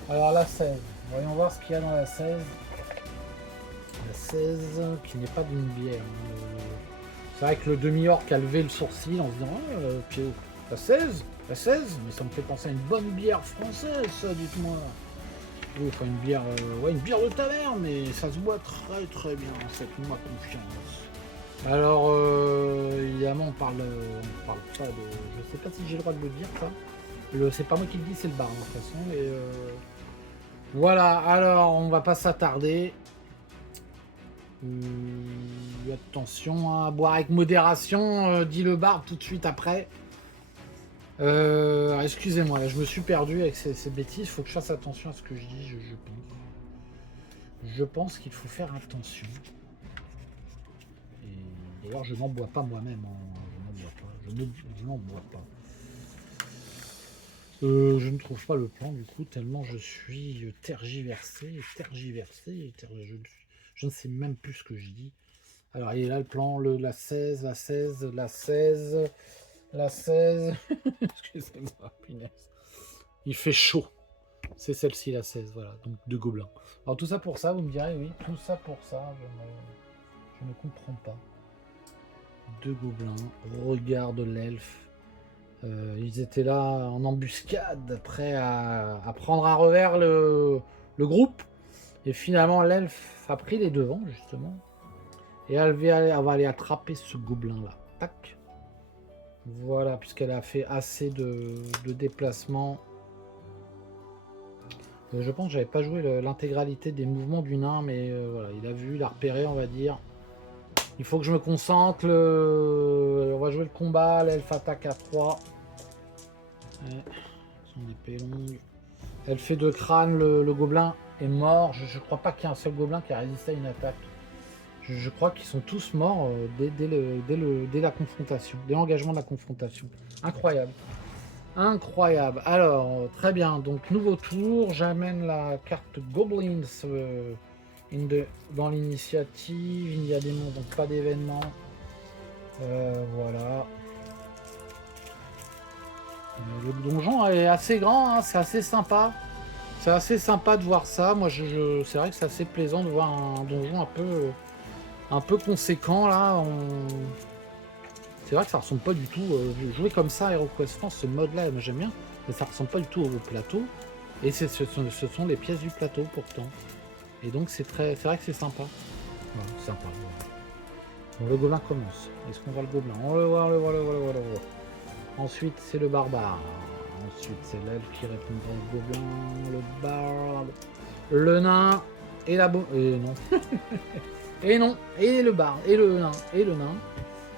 Alors la 16. Voyons voir ce qu'il y a dans la 16. La 16 qui n'est pas d'une bière. C'est vrai que le demi-orc a levé le sourcil en se disant la 16, mais ça me fait penser à une bonne bière française, ça, dites-moi. Oui, enfin une bière, une bière de taverne, mais ça se boit très très bien, faites-moi confiance. Alors, évidemment, on parle pas de... Je sais pas si j'ai le droit de le dire, ça. C'est pas moi qui le dis, c'est le bar, de toute façon. Et, voilà, alors, on va pas s'attarder. Attention à boire avec modération, dit le bar tout de suite après. Excusez-moi, là je me suis perdu avec ces bêtises, il faut que je fasse attention à ce que je dis, je pense. Je pense qu'il faut faire attention. Et d'ailleurs je n'en bois pas moi-même, hein. Je n'en bois pas. Je ne trouve pas le plan du coup, tellement je suis tergiversé. Je ne sais même plus ce que je dis. Alors il est là le plan, la 16. Excusez-moi, punaise. Il fait chaud. C'est celle-ci la 16, voilà, donc 2 gobelins. Alors tout ça pour ça, vous me direz, oui, tout ça pour ça, je ne comprends pas. 2 gobelins, regarde l'elfe. Ils étaient là en embuscade, prêts à prendre à revers le groupe. Et finalement, l'elfe a pris les devants, justement. Et elle va aller attraper ce gobelin-là. Tac. Voilà, puisqu'elle a fait assez de déplacements. Je pense que j'avais pas joué l'intégralité des mouvements du nain, mais voilà, il a vu, il a repéré, on va dire. Il faut que je me concentre. On va jouer le combat. L'elfe attaque à 3. Son épée longue. Elle fait 2 crânes. Le gobelin est mort. Je crois pas qu'il y ait un seul gobelin qui a résisté à une attaque. Je crois qu'ils sont tous morts dès la confrontation, dès l'engagement de la confrontation. Incroyable. Incroyable. Alors, très bien. Donc, nouveau tour. J'amène la carte Goblins dans l'initiative. Il y a des mondes, donc pas d'événements. Voilà. Le donjon est assez grand, hein, c'est assez sympa. C'est assez sympa de voir ça. Moi, c'est vrai que c'est assez plaisant de voir un donjon un peu conséquent là. C'est vrai que ça ressemble pas du tout. Jouer comme ça à HeroQuest France, ce mode-là, moi j'aime bien, mais ça ressemble pas du tout au plateau. Et ce sont les pièces du plateau pourtant. Et donc c'est vrai que c'est sympa. Voilà, sympa. Voilà. Bon, le gobelin commence. Est-ce qu'on voit le gobelin? On le voit, on le voit, on le voit, on le voit. Ensuite c'est le barbare. Ensuite c'est l'elfe qui répondra au gobelin, le barbe, le nain et la et non. Et non, et le barbe, et le nain.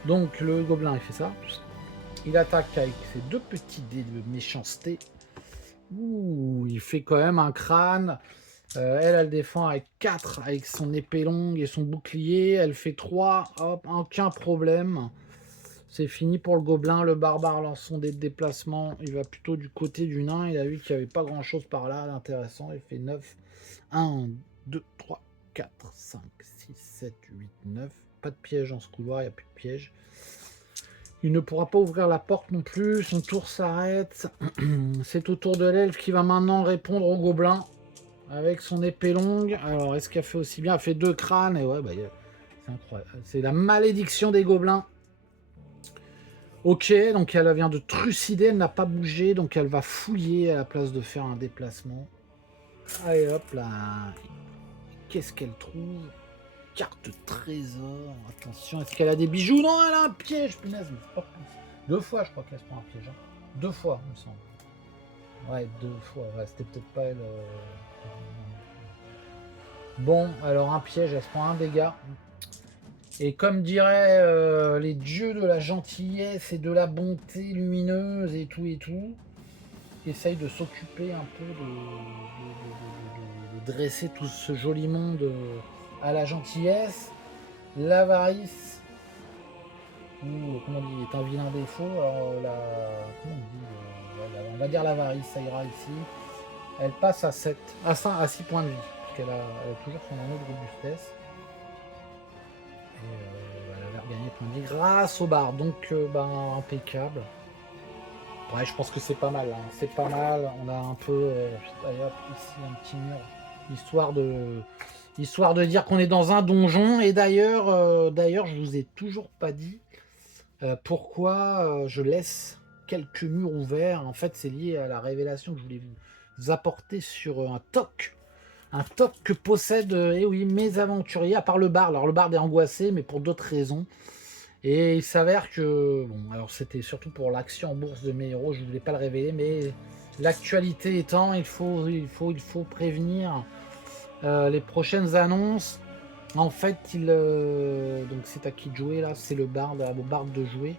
Donc le gobelin il fait ça. Il attaque avec ses 2 petits dés de méchanceté. Ouh, il fait quand même un crâne. Elle défend avec 4 avec son épée longue et son bouclier. Elle fait 3. Hop, aucun problème. C'est fini pour le gobelin. Le barbare lance son dé de déplacement. Il va plutôt du côté du nain. Il a vu qu'il n'y avait pas grand chose par là d'intéressant. Il fait 9. 1, 2, 3, 4, 5, 6, 7, 8, 9. Pas de piège dans ce couloir, il n'y a plus de piège. Il ne pourra pas ouvrir la porte non plus. Son tour s'arrête. C'est au tour de l'elfe qui va maintenant répondre au gobelin. avec son épée longue. Alors, est-ce qu'elle fait aussi bien? Elle fait 2 crânes, et ouais, bah, c'est incroyable. C'est la malédiction des gobelins. Ok, donc elle vient de trucider, elle n'a pas bougé, donc elle va fouiller à la place de faire un déplacement. Allez hop là. Qu'est-ce qu'elle trouve? Carte trésor. Attention, est-ce qu'elle a des bijoux? Non, elle a un piège, punaise. Mais c'est pas possible. 2 fois, je crois qu'elle se prend un piège. Hein. 2 fois, il me semble. Ouais, 2 fois. Ouais, c'était peut-être pas elle. Bon, alors un piège, elle se prend un dégât. Et comme diraient les dieux de la gentillesse et de la bonté lumineuse et tout, qui essayent de s'occuper un peu de dresser tout ce joli monde à la gentillesse, l'avarice, ou comment on dit, est un vilain défaut. Alors comment on dit, on va dire l'avarice, ça ira ici. Elle passe à 7, à 6 points de vie, puisqu'elle a toujours son anneau de robustesse. Et elle a gagné plein de vie grâce au bar, donc impeccable. Ouais, je pense que c'est pas mal, hein. C'est pas mal. On a un peu ici un petit mur, histoire de dire qu'on est dans un donjon. Et d'ailleurs, je vous ai toujours pas dit pourquoi je laisse quelques murs ouverts. En fait, c'est lié à la révélation que je voulais vous apporter sur un toc. Un toc que possèdent oui, mes aventuriers, à part le bar. Alors le bar est angoissé, mais pour d'autres raisons. Et il s'avère que, bon, alors c'était surtout pour l'action en bourse de mes héros, je ne voulais pas le révéler, mais l'actualité étant, il faut prévenir les prochaines annonces. En fait, donc c'est à qui de jouer là, c'est le barde de jouer.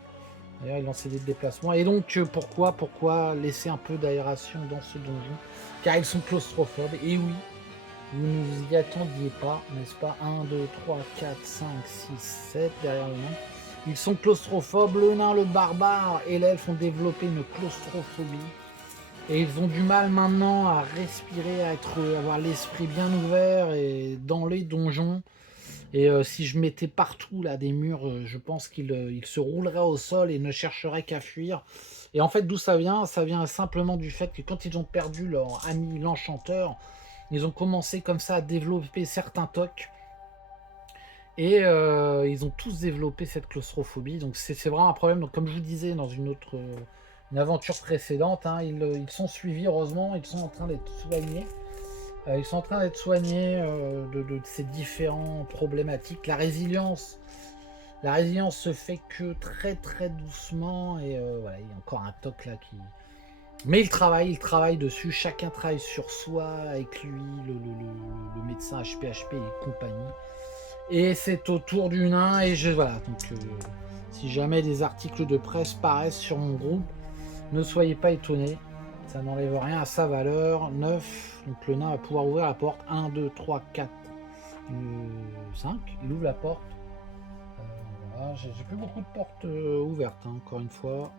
D'ailleurs, il lançait des déplacements. Et donc, pourquoi laisser un peu d'aération dans ce donjon? Car ils sont claustrophobes, et oui, vous ne vous y attendiez pas, n'est-ce pas? 1, 2, 3, 4, 5, 6, 7 derrière le nom. Ils sont claustrophobes, le nain, le barbare et l'elfe ont développé une claustrophobie. Et ils ont du mal maintenant à respirer, à avoir l'esprit bien ouvert et dans les donjons. Et si je mettais partout là des murs, je pense qu'ils se rouleraient au sol et ne chercheraient qu'à fuir. Et en fait, d'où ça vient? Ça vient simplement du fait que quand ils ont perdu leur ami l'enchanteur, ils ont commencé comme ça à développer certains tocs. Et ils ont tous développé cette claustrophobie. Donc c'est vraiment un problème. Donc comme je vous disais dans une aventure précédente, hein, ils sont suivis, heureusement, ils sont en train d'être soignés. Ils sont en train d'être soignés de ces différentes problématiques. La résilience se fait que très très doucement. Et voilà, il y a encore un toc là qui... Mais il travaille dessus. Chacun travaille sur soi, avec lui, le médecin HPHP et compagnie. Et c'est au tour du nain. Et voilà, donc si jamais des articles de presse paraissent sur mon groupe, ne soyez pas étonnés. Ça n'enlève rien à sa valeur. 9. Donc le nain va pouvoir ouvrir la porte. 1, 2, 3, 4, 5. Il ouvre la porte. Voilà. J'ai plus beaucoup de portes ouvertes, hein, encore une fois.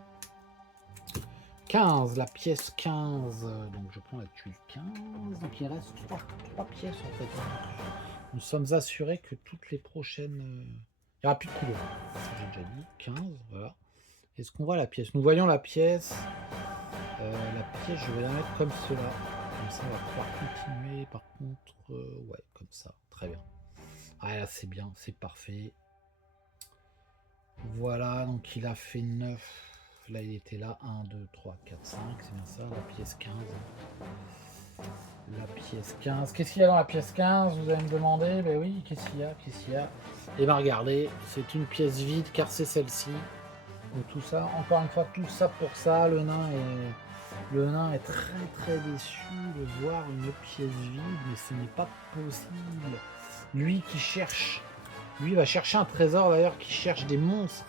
15, la pièce 15. Donc je prends la tuile 15. Donc il reste 3 pièces en fait. Nous sommes assurés que toutes les prochaines... Il n'y aura plus de couleurs. J'ai déjà dit. 15, voilà. Est-ce qu'on voit la pièce? Nous voyons la pièce. La pièce, je vais la mettre comme cela. Comme ça, on va pouvoir continuer. Par contre, ouais, comme ça. Très bien. Ah là, c'est bien, c'est parfait. Voilà, donc il a fait 9. Là, il était là. 1, 2, 3, 4, 5. C'est bien ça, la pièce 15. La pièce 15. Qu'est-ce qu'il y a dans la pièce 15? Vous allez me demander. Ben oui, qu'est-ce qu'il y a? Et bien, regardez, c'est une pièce vide car c'est celle-ci. Donc tout ça, encore une fois, tout ça pour ça. Le nain est très très déçu de voir une pièce vide, mais ce n'est pas possible. Lui va chercher un trésor d'ailleurs, qui cherche des monstres.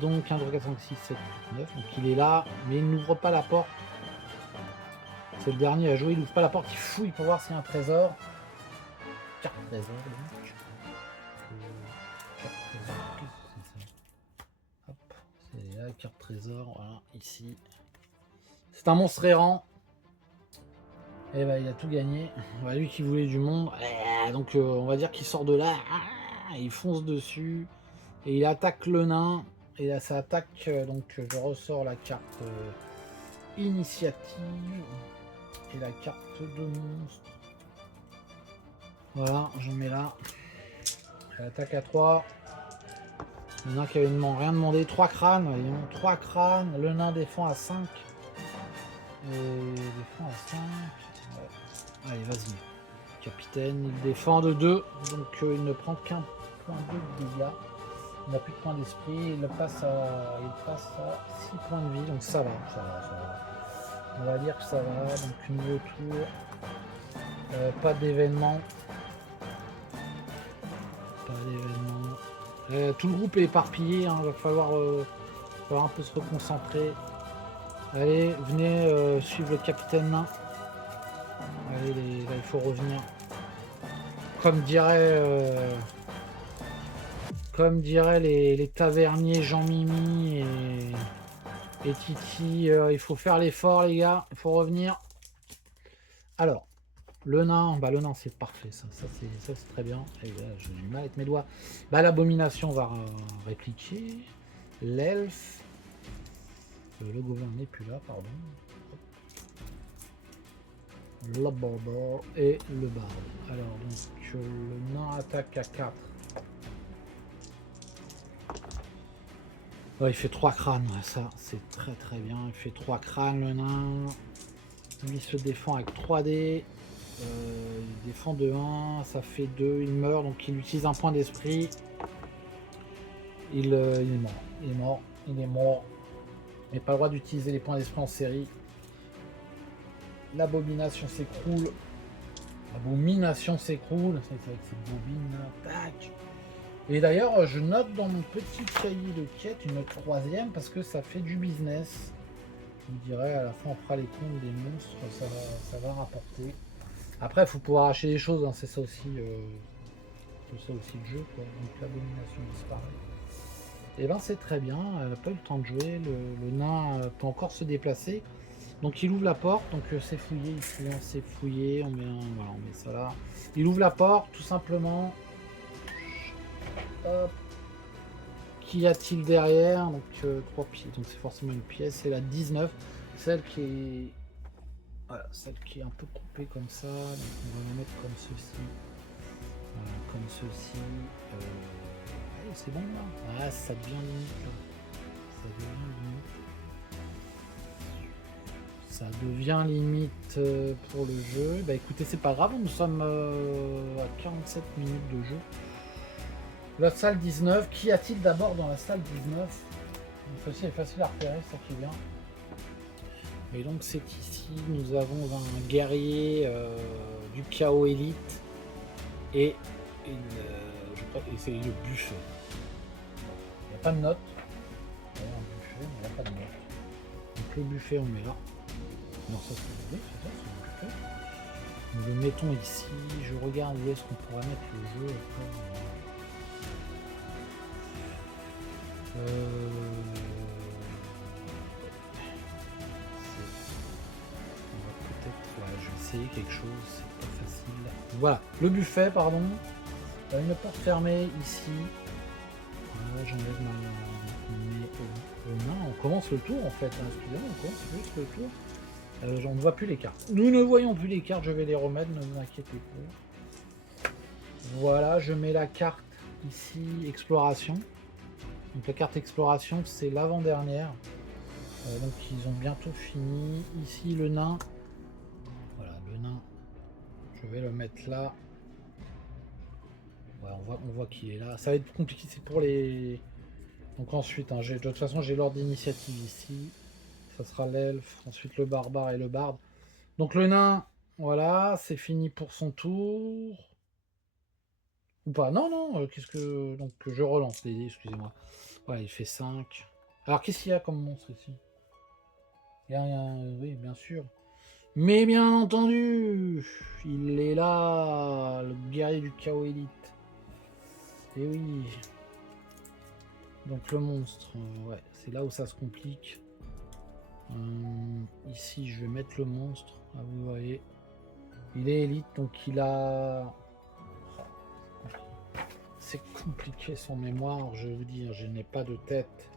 Donc 1, 2, 4, 5, 6, 7, 8, 9. Donc il est là, mais il n'ouvre pas la porte. C'est le dernier à jouer, il n'ouvre pas la porte, il fouille pour voir s'il y a un trésor. Carte trésor donc. Carte trésor, qu'est-ce que c'est ça? Hop, c'est la carte trésor, voilà, ici. C'est un monstre errant. Et bah il a tout gagné. Bah, lui qui voulait du monde. Donc on va dire qu'il sort de là. Il fonce dessus. Et il attaque le nain. Et là ça attaque. Donc je ressors la carte initiative. Et la carte de monstre. Voilà, je mets là. Attaque à 3. Le nain qui avait rien demandé. 3 crânes, voyons. 3 crânes. Le nain défend à 5. Et défend à 5. Ouais. Allez, vas-y. Capitaine, il défend de 2. Donc il ne prend qu'un point de dégâts. Il n'a plus de points d'esprit. Il passe à 6 points de vie. Donc ça va, ça va, ça va. On va dire que ça va. Donc nouveau tour. Pas d'événement. Pas d'événement. Tout le groupe est éparpillé. Hein. Il va falloir un peu se reconcentrer. Allez, venez suivre le capitaine nain. Allez, là il faut revenir. Comme diraient les taverniers Jean-Mimi et Titi, il faut faire l'effort les gars, il faut revenir. Alors, le nain c'est parfait, ça c'est très bien. Et là, j'ai du mal avec mes doigts. L'abomination va répliquer. L'elfe. Le gouverneur n'est plus là, pardon. Le barbar et le barbe. Alors, donc, le nain attaque à 4. Ouais, il fait 3 crânes, ça c'est très très bien. Il fait 3 crânes le nain. Il se défend avec 3D. Il défend de 1, ça fait 2, il meurt, donc il utilise un point d'esprit. Il est mort. Il est mort. Il est mort. Il n'a pas le droit d'utiliser les points d'esprit en série. L'abomination s'écroule. L'abomination s'écroule. C'est avec cette bobine. Tac. Et d'ailleurs, je note dans mon petit cahier de quête une 3e parce que ça fait du business. Je vous dirais, à la fin, on fera les comptes des monstres, ça va rapporter. Après, il faut pouvoir acheter des choses, hein, c'est ça aussi le jeu, quoi. Donc l'abomination disparaît. Et ben c'est très bien, elle n'a pas eu le temps de jouer, le nain peut encore se déplacer. Donc il ouvre la porte, donc c'est fouillé, ici c'est fouillé, on met ça là. Il ouvre la porte, tout simplement. Hop. Qu'y a-t-il derrière? Donc 3 pieds, donc c'est forcément une pièce, c'est la 19, celle qui est... Voilà, celle qui est un peu coupée comme ça, donc on va la mettre comme ceci. Comme ceci. Allez, c'est bon là. Ah, ça devient limite là. Ça devient limite pour le jeu. Bah écoutez, c'est pas grave, nous sommes à 47 minutes de jeu. La salle 19. Qu'y a-t-il d'abord dans la salle 19? Ceci est facile à repérer, ça qui est bien. Et donc c'est ici, nous avons un guerrier du chaos élite et c'est le buffet. Il n'y a pas de note. Il y a un buffet, mais il n'y a pas de note. Donc le buffet on met là. Non, ça c'est le buffet. Nous le mettons ici. Je regarde où est-ce qu'on pourrait mettre le jeu. Je vais essayer quelque chose, c'est pas facile. Voilà, le buffet, pardon. Une porte fermée ici. J'enlève non, on commence le tour en fait. Excusez-moi, on commence juste le tour. On ne voit plus les cartes. Nous ne voyons plus les cartes, je vais les remettre, ne vous inquiétez pas. Voilà, je mets la carte ici, exploration. Donc la carte exploration, c'est l'avant-dernière. Donc ils ont bientôt fini. Ici, le nain. Voilà, le nain. Je vais le mettre là. Ouais, on voit qu'il est là. Ça va être compliqué, c'est pour les... Donc ensuite, hein, de toute façon, j'ai l'ordre d'initiative ici. Ça sera l'elfe, ensuite le barbare et le barde. Donc le nain, voilà, c'est fini pour son tour. Ou pas? Non, non, qu'est-ce que... Donc je relance les dés, excusez-moi. Ouais, il fait 5. Alors qu'est-ce qu'il y a comme monstre ici? Il y a un... Oui, bien sûr. Mais bien entendu, il est là, le guerrier du chaos élite. Et oui. Donc le monstre, ouais, c'est là où ça se complique. Ici, je vais mettre le monstre. Ah, vous voyez, il est élite, donc il a... C'est compliqué son mémoire, je vous dis, je n'ai pas de tête.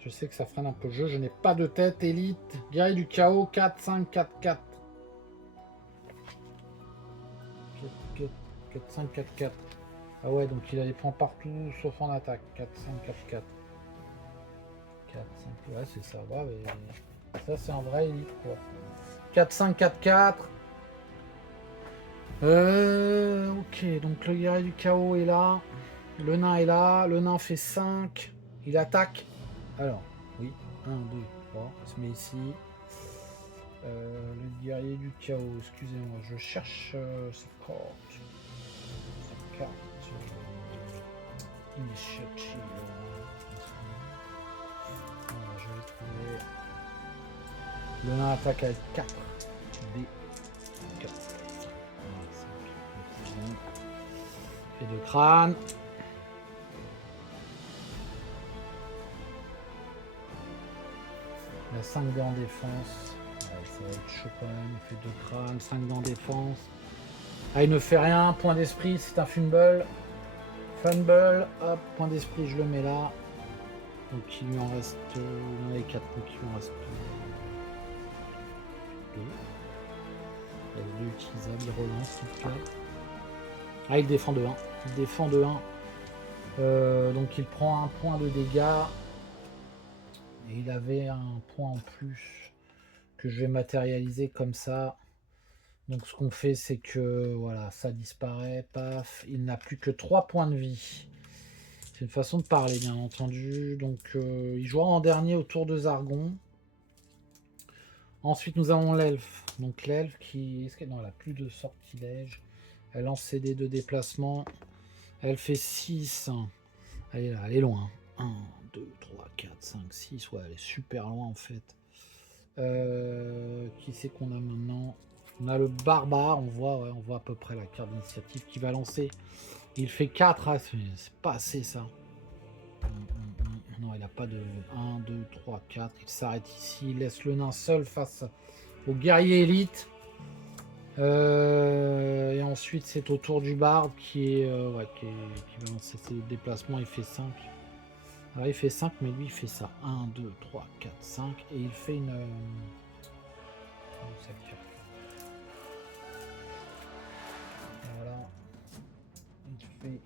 Je sais que ça freine un peu le jeu, je n'ai pas de tête, élite. Guerrier du chaos, 4, 5, 4, 4. 4-5, 4-4. Ah ouais, donc il a les points partout, sauf en attaque. 4-5, 4-4. 4-5, ouais, c'est ça. Ouais, mais ça, c'est un vrai élite, quoi. 4-5, 4-4. Ok, donc le guerrier du chaos est là. Le nain est là. Le nain fait 5. Il attaque. Alors, oui. 1, 2, 3. Il se met ici. Le guerrier du chaos, excusez-moi, je cherche sa carte. Sa carte. Initiative. Voilà, je vais trouver. Le nain attaque avec 4. D. 4. Et de crâne. Il a 5 dés en défense. Ouais, ça va être chaud quand même. Il fait 2 crânes, 5 dés en défense. Ah, il ne fait rien. Point d'esprit, c'est un fumble. Fumble. Hop, point d'esprit, je le mets là. Donc il lui en reste. Il en a 4, donc il lui en reste 2. Il est utilisable, il relance en tout cas. Ah, il défend de 1. Il défend de 1. Donc il prend un point de dégâts. Et il avait un point en plus que je vais matérialiser comme ça. Donc ce qu'on fait, c'est que voilà, ça disparaît, paf, il n'a plus que 3 points de vie. C'est une façon de parler, bien entendu. Donc il jouera en dernier au tour de Zargon. Ensuite, nous avons l'elfe. Donc l'elfe qui... Est-ce qu'elle n'a plus de sortilège? Elle lance ses dés de déplacement. Elle fait 6. Elle est là, elle est loin. 1, 2, 3, 4, 5, 6. Ouais, elle est super loin en fait. Qui c'est qu'on a maintenant? On a le barbare, on voit à peu près la carte d'initiative qui va lancer. Il fait 4, ah, c'est pas assez ça. Non, il n'a pas de 1, 2, 3, 4. Il s'arrête ici, il laisse le nain seul face au guerrier élite. Et ensuite c'est au tour du barbe qui va lancer ses déplacements, il fait 5. Alors il fait 5, mais lui il fait ça. 1, 2, 3, 4, 5. Et il fait une... Voilà.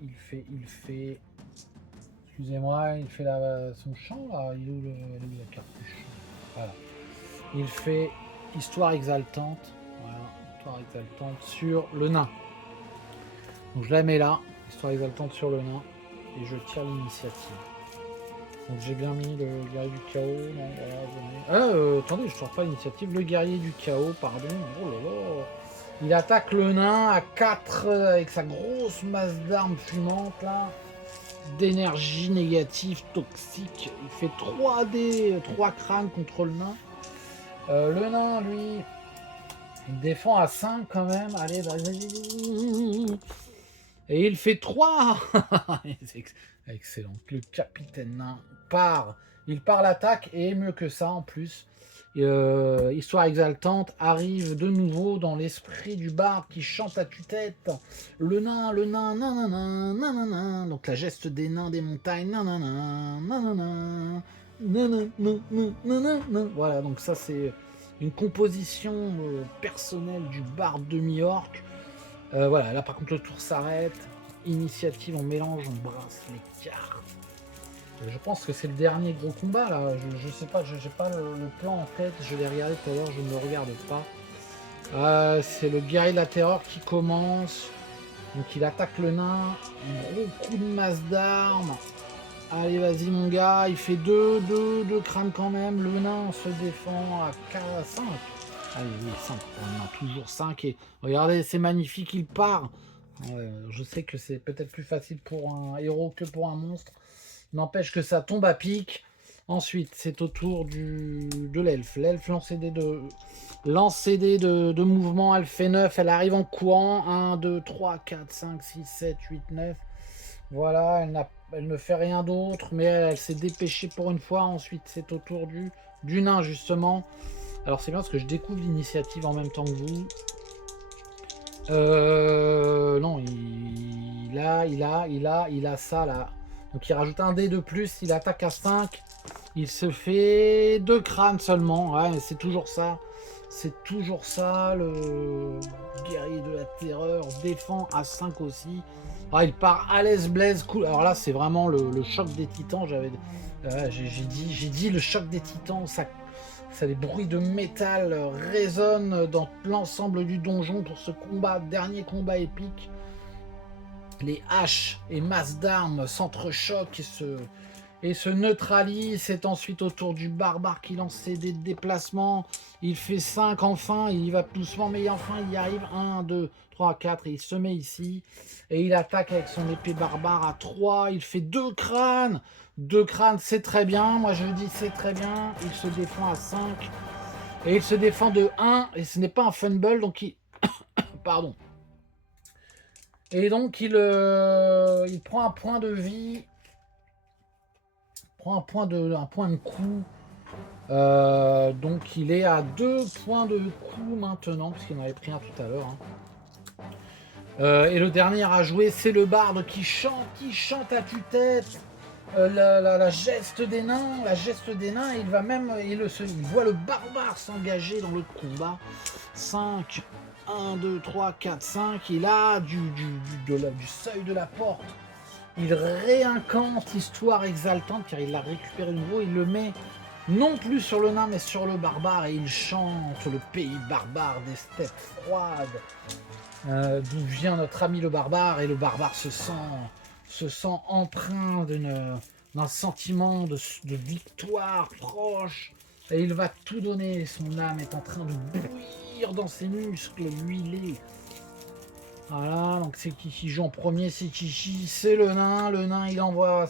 Il fait... Excusez-moi, il fait son chant là. Il est où la cartouche? Voilà. Il fait histoire exaltante. Voilà, histoire exaltante sur le nain. Donc je la mets là, histoire exaltante sur le nain. Et je tire l'initiative. Donc j'ai bien mis le guerrier du chaos. Non, voilà, attendez, je ne sors pas l'initiative. Le guerrier du chaos, pardon. Oh là là. Il attaque le nain à 4 avec sa grosse masse d'armes fumantes là. D'énergie négative, toxique. Il fait 3D, 3 crânes contre le nain. Le nain, lui, il défend à 5 quand même. Allez, vas-y. Et il fait 3. Excellent. Le capitaine nain part. Il part l'attaque et mieux que ça en plus. Histoire exaltante arrive de nouveau dans l'esprit du barbe qui chante à tue-tête. Le nain, nanana, nanana. Donc la geste des nains des montagnes, nanana, nanana, nanana. Voilà, donc ça c'est une composition personnelle du barbe de Miorc. Voilà, là par contre le tour s'arrête. Initiative, on mélange, on brasse les cartes. Je pense que c'est le dernier gros combat là. Je sais pas, j'ai pas le plan en tête. Je l'ai regardé tout à l'heure, je ne le regarde pas. C'est le guerrier de la terreur qui commence. Donc il attaque le nain. Un gros coup de masse d'armes. Allez, vas-y mon gars. Il fait 2 crânes quand même. Le nain se défend à 5. Allez, oui, 5. On a toujours 5. Et regardez, c'est magnifique, il part. Ouais, je sais que c'est peut-être plus facile pour un héros que pour un monstre. N'empêche que ça tombe à pic. Ensuite, c'est au tour de l'elfe. L'elfe lance des dés de mouvement. Elle fait 9. Elle arrive en courant. 1, 2, 3, 4, 5, 6, 7, 8, 9. Voilà, elle ne fait rien d'autre. Mais elle s'est dépêchée pour une fois. Ensuite, c'est au tour du nain, justement. Alors, c'est bien parce que je découvre l'initiative en même temps que vous. Non, il a ça là. Donc il rajoute un dé de plus, il attaque à 5. Il se fait 2 crânes seulement. Ouais, c'est toujours ça. C'est toujours ça. Le guerrier de la terreur défend à 5 aussi. Ah, il part à l'aise blaze. Cool. Alors là, c'est vraiment le choc des titans. J'ai dit le choc des titans. Ça, les bruits de métal résonnent dans l'ensemble du donjon pour ce combat, dernier combat épique. Les haches et masses d'armes s'entrechoquent et se neutralisent. C'est ensuite au tour du barbare qui lance ses déplacements. Il fait 5 enfin, il y va doucement, mais enfin il y arrive. 1, 2, 3, 4, et il se met ici. Et il attaque avec son épée barbare à 3. Il fait 2 crânes. 2 crânes, c'est très bien. Moi je dis c'est très bien. Il se défend à 5. Et il se défend de 1. Et ce n'est pas un fumble, donc il... Pardon. Et donc il prend un point de vie. Prend un point de coup. Donc il est à 2 points de coup maintenant, puisqu'il en avait pris un tout à l'heure. Et le dernier à jouer, c'est le barde qui chante à tue-tête la geste des nains. La geste des nains, il voit le barbare s'engager dans le combat. 5, 1, 2, 3, 4, 5. Il a du seuil de la porte. Il réincante Histoire exaltante, car il l'a récupéré de nouveau. Il le met non plus sur le nain, mais sur le barbare. Et il chante le pays barbare des steppes froides. D'où vient notre ami le barbare. Et le barbare se sent empreint d'un sentiment de victoire proche. Et il va tout donner. Son âme est en train de bouillir dans ses muscles huilés. Voilà, donc c'est qui joue en premier, c'est Chichi, c'est le nain. Le nain, il envoie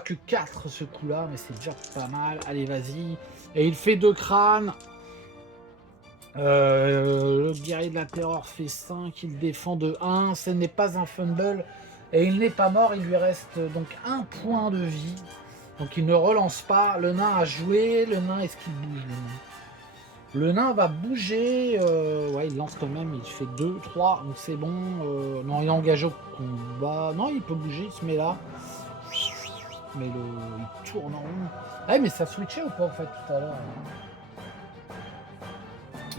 que 4 ce coup-là, mais c'est déjà pas mal. Allez, vas-y. Et il fait 2 crânes. Le guerrier de la terreur fait 5, il défend de 1. Ce n'est pas un fumble. Et il n'est pas mort, il lui reste donc 1 point de vie. Donc il ne relance pas. Le nain a joué. Le nain, est-ce qu'il bouge, le nain ? Le nain va bouger, ouais, il lance quand même, il fait 2, 3, donc c'est bon. Non, il est engagé au combat. Non, il peut bouger, il se met là. Mais il tourne en rond. Ah, mais ça switchait ou pas en fait tout à l'heure?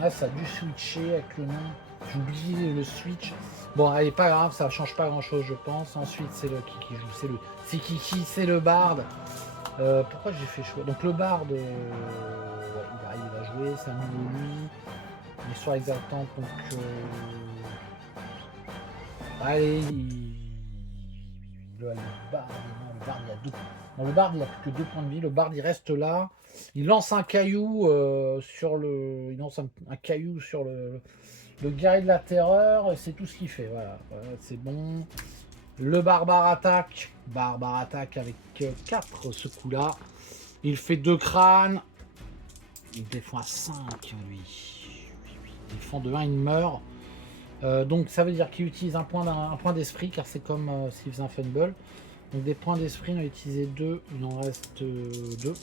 Ah, ça a dû switcher avec le nain. J'ai oublié le switch. Bon, allez, pas grave, ça change pas grand chose, je pense. Ensuite, c'est le qui joue. C'est Kiki, c'est le barde. Pourquoi j'ai fait choix? Donc le barde, ouais, il va jouer, c'est un nouveau lui. L'histoire exaltante, donc allez, le barde, non, le barde il a 2. Non, le barde il a plus que 2 points de vie. Le barde il reste là. Il lance un caillou sur le. Il lance un caillou sur le guerrier de la terreur. C'est tout ce qu'il fait. Voilà, c'est bon. Le barbare attaque. Barbare attaque avec 4 ce coup-là. Il fait 2 crânes. Il défend à 5, lui. Il défend de 1, il meurt. Donc ça veut dire qu'il utilise un point d'esprit, car c'est comme s'il faisait un fumble. Donc des points d'esprit, il en a utilisé 2. Il en reste 2. Il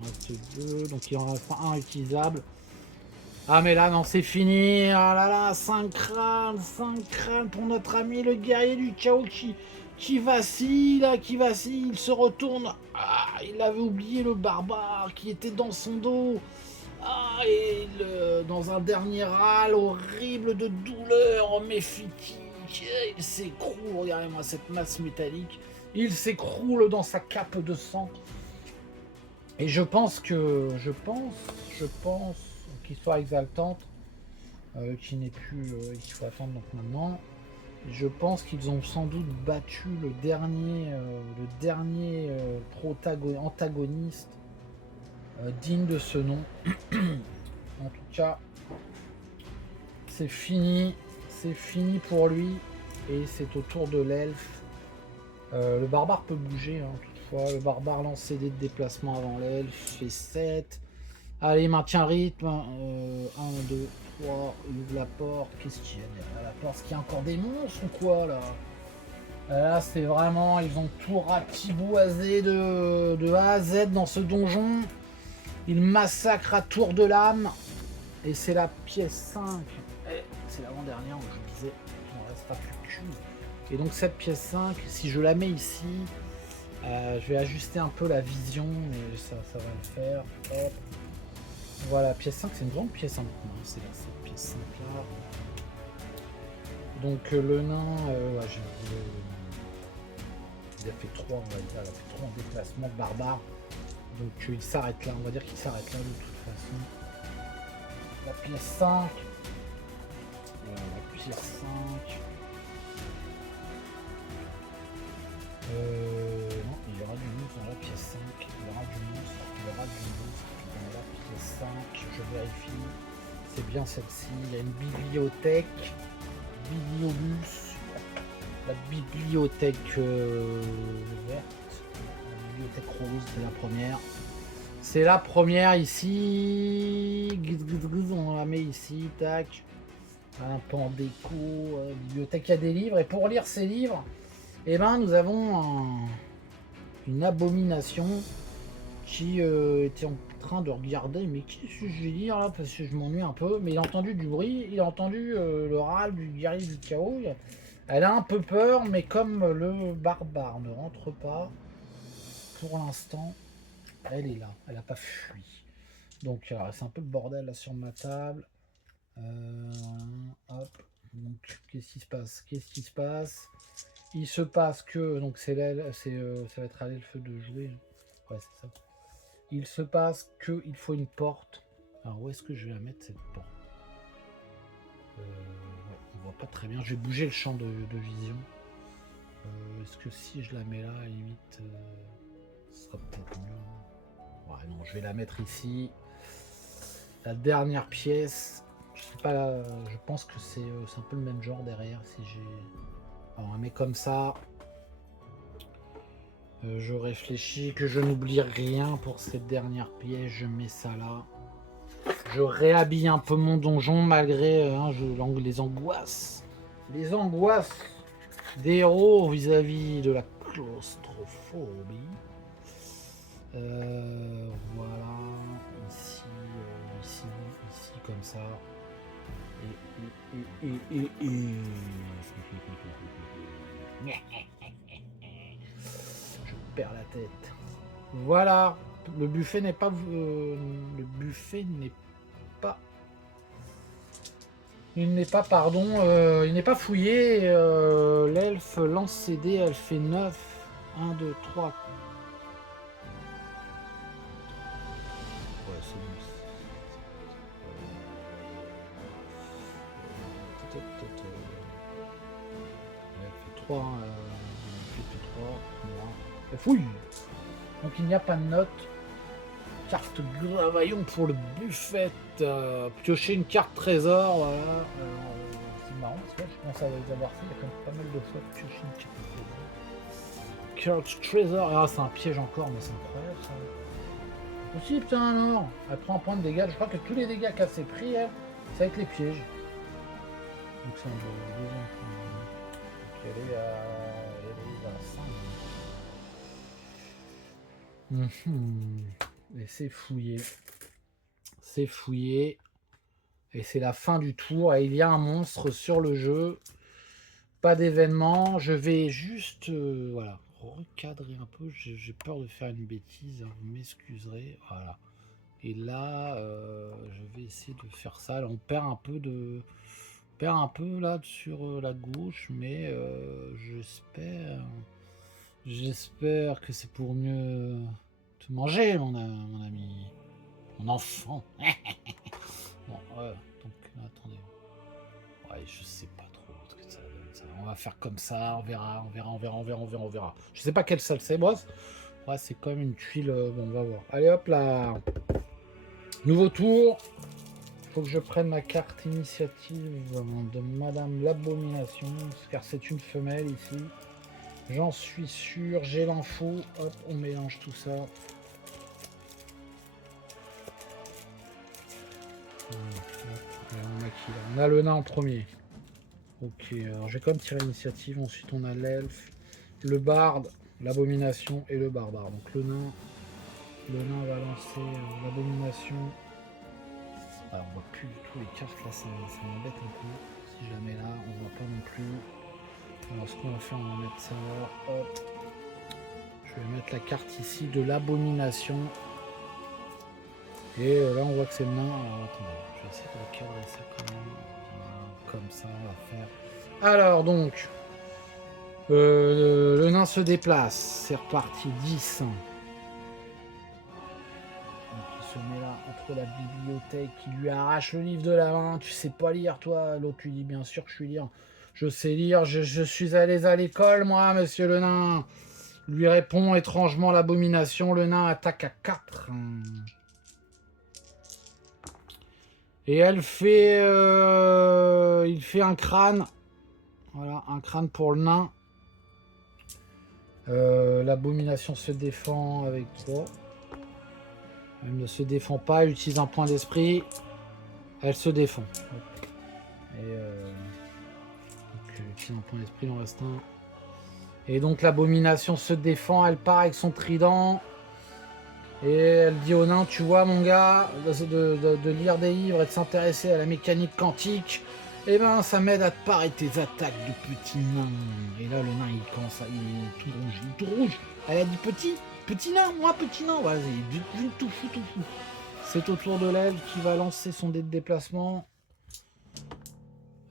en reste 2. Donc il en reste un utilisable. Ah mais là non, c'est fini. Ah là là, 5 crânes pour notre ami le guerrier du chaos qui vacille, il se retourne. Ah, il avait oublié le barbare qui était dans son dos. Ah, et dans un dernier râle horrible de douleur méphitique, il s'écroule, regardez-moi cette masse métallique, il s'écroule dans sa cape de sang. Et je pense qu'Histoire exaltante, qui n'est plus, il faut attendre donc maintenant. Je pense qu'ils ont sans doute battu le dernier antagoniste digne de ce nom. En tout cas, c'est fini pour lui, et c'est au tour de l'elfe. Le barbare peut bouger, hein, toutefois. Le barbare lance ses dés de déplacement avant l'elfe, fait 7. Allez, il maintient rythme. 1, 2, 3, il ouvre la porte. Qu'est-ce qu'il y a derrière la porte? Est-ce qu'il y a encore des monstres ou quoi là? Là, c'est vraiment, ils ont tout ratiboisé de A à Z dans ce donjon. Ils massacrent à tour de lame. Et c'est la pièce 5. C'est l'avant-dernière où je disais qu'il ne restera plus qu'une. Et donc cette pièce 5, si je la mets ici, Je vais ajuster un peu la vision, mais ça va le faire. Hop. Voilà, pièce 5, c'est une grande pièce. Hein. C'est cette pièce 5 là. Donc le nain, ouais, il a fait 3, on va dire. Il a fait 3 en déplacement barbare. Donc il s'arrête là, on va dire qu'il s'arrête là de toute façon. La pièce 5. La pièce 5. Non, il y aura du monstre dans la pièce 5. Il y aura du monstre. Il y aura du monstre dans la pièce 5. Je vérifie. C'est bien celle-ci. Il y a une bibliothèque. Bibliobus. La bibliothèque verte. La bibliothèque rose, c'est la première. C'est la première ici. On la met ici. Tac. Un pan déco. Bibliothèque, il y a des livres. Et pour lire ces livres, eh ben, nous avons une abomination qui était en train de regarder. Mais qu'est-ce que je vais dire là? Parce que je m'ennuie un peu. Mais il a entendu du bruit. Il a entendu le râle du guerrier du chaos. Elle a un peu peur. Mais comme le barbare ne rentre pas, pour l'instant, elle est là. Elle n'a pas fui. Donc, c'est un peu le bordel là sur ma table. Hop. Donc, qu'est-ce qui se passe? Qu'est-ce qui se passe? Il se passe que, donc c'est l'aile, ça va être à l'elfe de jouer. Ouais, c'est ça. Il se passe que il faut une porte. Alors où est-ce que je vais la mettre cette porte? Ouais, on voit pas très bien. Je vais bouger le champ de vision. Est-ce que si je la mets là, à la limite, ce sera peut-être mieux. Ouais, non, je vais la mettre ici. La dernière pièce. Je sais pas. Je pense que c'est un peu le même genre derrière. Si j'ai. Alors, on la met comme ça. Je réfléchis que je n'oublie rien pour cette dernière pièce. Je mets ça là. Je réhabille un peu mon donjon malgré les angoisses. Les angoisses des héros vis-à-vis de la claustrophobie. Voilà. Ici, comme ça. Je perds la tête. Voilà. Le buffet n'est pas. Le buffet n'est pas. Il n'est pas, pardon. Il n'est pas fouillé. L'elfe lance ses dés. Elle fait 9. 1, 2, 3. Ouais, c'est bon. Elle fait 3. Elle fait 3. Elle fouille. Donc il n'y a pas de note. Carte gravaillon pour le buffet. Piocher une carte trésor. Voilà. C'est marrant parce que là, je pense à les avoir fait. Il y a quand même pas mal de fois de piocher une carte trésor. Carte trésor. Ah, c'est un piège encore, mais c'est incroyable ça. Aussi, putain, alors. Elle prend un point de dégâts. Je crois que tous les dégâts qu'elle s'est pris, c'est avec les pièges. Donc c'est un deuxième point. Donc elle est à 5. Et c'est fouillé. C'est fouillé. Et c'est la fin du tour. Et il y a un monstre sur le jeu. Pas d'événement. Je vais juste voilà, recadrer un peu. J'ai peur de faire une bêtise. Hein, vous m'excuserez. Voilà. Et là, je vais essayer de faire ça. Là, on perd un peu de. On perd un peu là sur la gauche. Mais j'espère que c'est pour mieux te manger, mon ami. Mon enfant. Bon, donc, attendez. Ouais, je sais pas trop ce que ça donne. Ça. On va faire comme ça, on verra. Je sais pas quelle salle c'est, moi. Ouais, c'est quand même une tuile. Bon, on va voir. Allez, hop là. Nouveau tour. Faut que je prenne ma carte initiative de Madame l'Abomination, car c'est une femelle ici. J'en suis sûr. J'ai l'info. Hop, on mélange tout ça. On a le nain en premier. Ok, alors je vais quand même tirer l'initiative. Ensuite, on a l'elfe, le barde, l'abomination et le barbare. Donc le nain va lancer l'abomination. Alors, on voit plus du tout les cartes là, ça m'embête un peu. Si jamais là, on voit pas non plus. Alors, ce qu'on va faire, on va mettre ça là. Hop. Je Je vais mettre la carte ici de l'abomination. Et là, on voit que c'est le nain. Alors, attendez, je vais essayer de cadrer ça quand même. Comme ça, on va faire. Alors, donc, le nain se déplace. C'est reparti, 10. Donc, il se met là entre la bibliothèque. Il lui arrache le livre de la main. Tu sais pas lire, toi? L'autre lui dit, bien sûr que je suis lire. Je sais lire, je suis allé à l'école, moi, monsieur le nain. Lui répond étrangement l'abomination. Le nain attaque à 4. Et elle fait... il fait un crâne. Voilà, un crâne pour le nain. L'abomination se défend avec 3. Elle ne se défend pas, elle utilise un point d'esprit. Elle se défend. Et donc, elle utilise un point d'esprit, il en reste un. Et donc l'abomination se défend, elle part avec son trident. Et elle dit au nain, tu vois mon gars, de lire des livres et de s'intéresser à la mécanique quantique, eh ben ça m'aide à te parer tes attaques de petit nain. Et là le nain il commence à... il est tout rouge, il est tout rouge. Elle a dit petit nain, moi petit nain. Vas-y, tout fou. C'est au tour de l'elfe qui va lancer son dé de déplacement.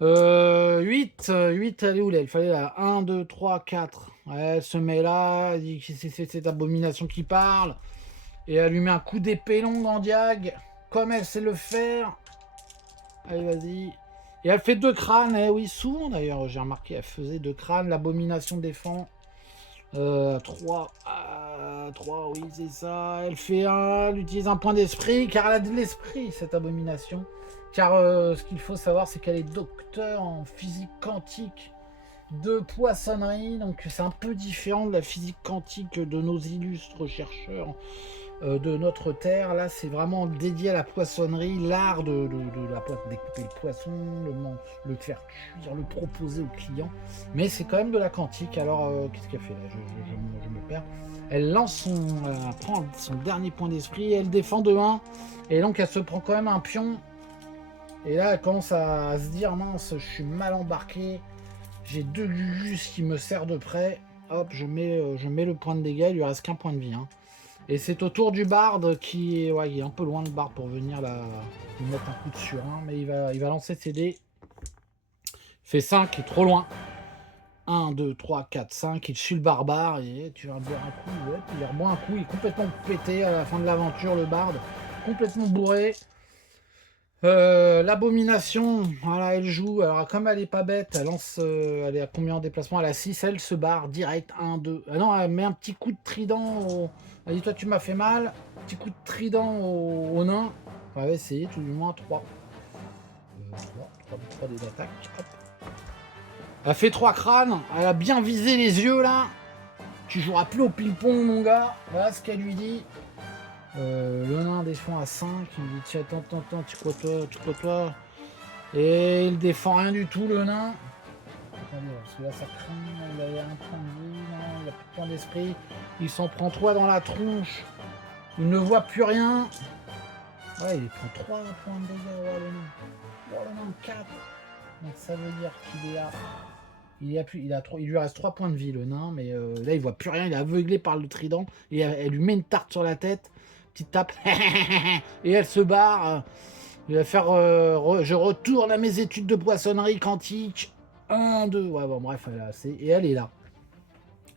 8, elle est où là? Il fallait là 1, 2, 3, 4. Elle se met là, elle dit que c'est cette abomination qui parle. Et elle lui met un coup d'épée longue en diag, comme elle sait le faire. Allez, vas-y. Et elle fait 2 crânes, eh oui, souvent d'ailleurs, j'ai remarqué, elle faisait 2 crânes. L'abomination défend. 3, oui, c'est ça. Elle fait elle utilise un point d'esprit, car elle a de l'esprit, cette abomination. Car ce qu'il faut savoir, c'est qu'elle est docteur en physique quantique de poissonnerie. Donc c'est un peu différent de la physique quantique de nos illustres chercheurs de notre terre. Là, c'est vraiment dédié à la poissonnerie, l'art de découper le poisson, le faire cuire, le proposer au client. Mais c'est quand même de la quantique. Alors, qu'est-ce qu'elle fait là? Je me perds. Elle lance prend son dernier point d'esprit, elle défend de 1. Et donc, elle se prend quand même un pion. Et là, elle commence à se dire, mince, je suis mal embarqué. J'ai 2 Gugus qui me serrent de près. Hop, je mets le point de dégâts. Il lui reste qu'un point de vie. Hein. Et c'est au tour du barde qui est... Ouais, il est un peu loin le barde pour venir lui mettre un coup de surin. Mais il va lancer ses dés. Il fait 5, il est trop loin. 1, 2, 3, 4, 5. Il suit le barbare. Et tu vas boire un coup. Ouais, il reboit un coup. Il est complètement pété à la fin de l'aventure, le barde. Complètement bourré. L'abomination, voilà, elle joue. Alors, comme elle est pas bête, elle lance. Elle est à combien en déplacement? Elle a 6, elle se barre direct. 1, 2. Ah non, elle met un petit coup de trident. Elle dit, toi, tu m'as fait mal. Petit coup de trident au nain. On va essayer, tout du moins 3. 3 dés d'attaque. Hop. Elle fait 3 crânes. Elle a bien visé les yeux là. Tu joueras plus au ping-pong, mon gars. Voilà ce qu'elle lui dit. Le nain défend à 5, il me dit tiens, attends, tu crois toi. Et il défend rien du tout, le nain. Attendez, parce que là ça craint, il a un point de vie, non, il a plus de point d'esprit. Il s'en prend 3 dans la tronche. Il ne voit plus rien. Ouais, il prend 3 points de dégâts, ouais, le nain. Oh, le nain, 4. Donc ça veut dire qu'il est à... Il lui reste 3 points de vie, le nain, mais là il voit plus rien, il est aveuglé par le trident. Et elle lui met une tarte sur la tête. Petite tape, et elle se barre. Il va faire je retourne à mes études de poissonnerie quantique. 1, 2, ouais, bon, bref, elle a assez. Et elle est là.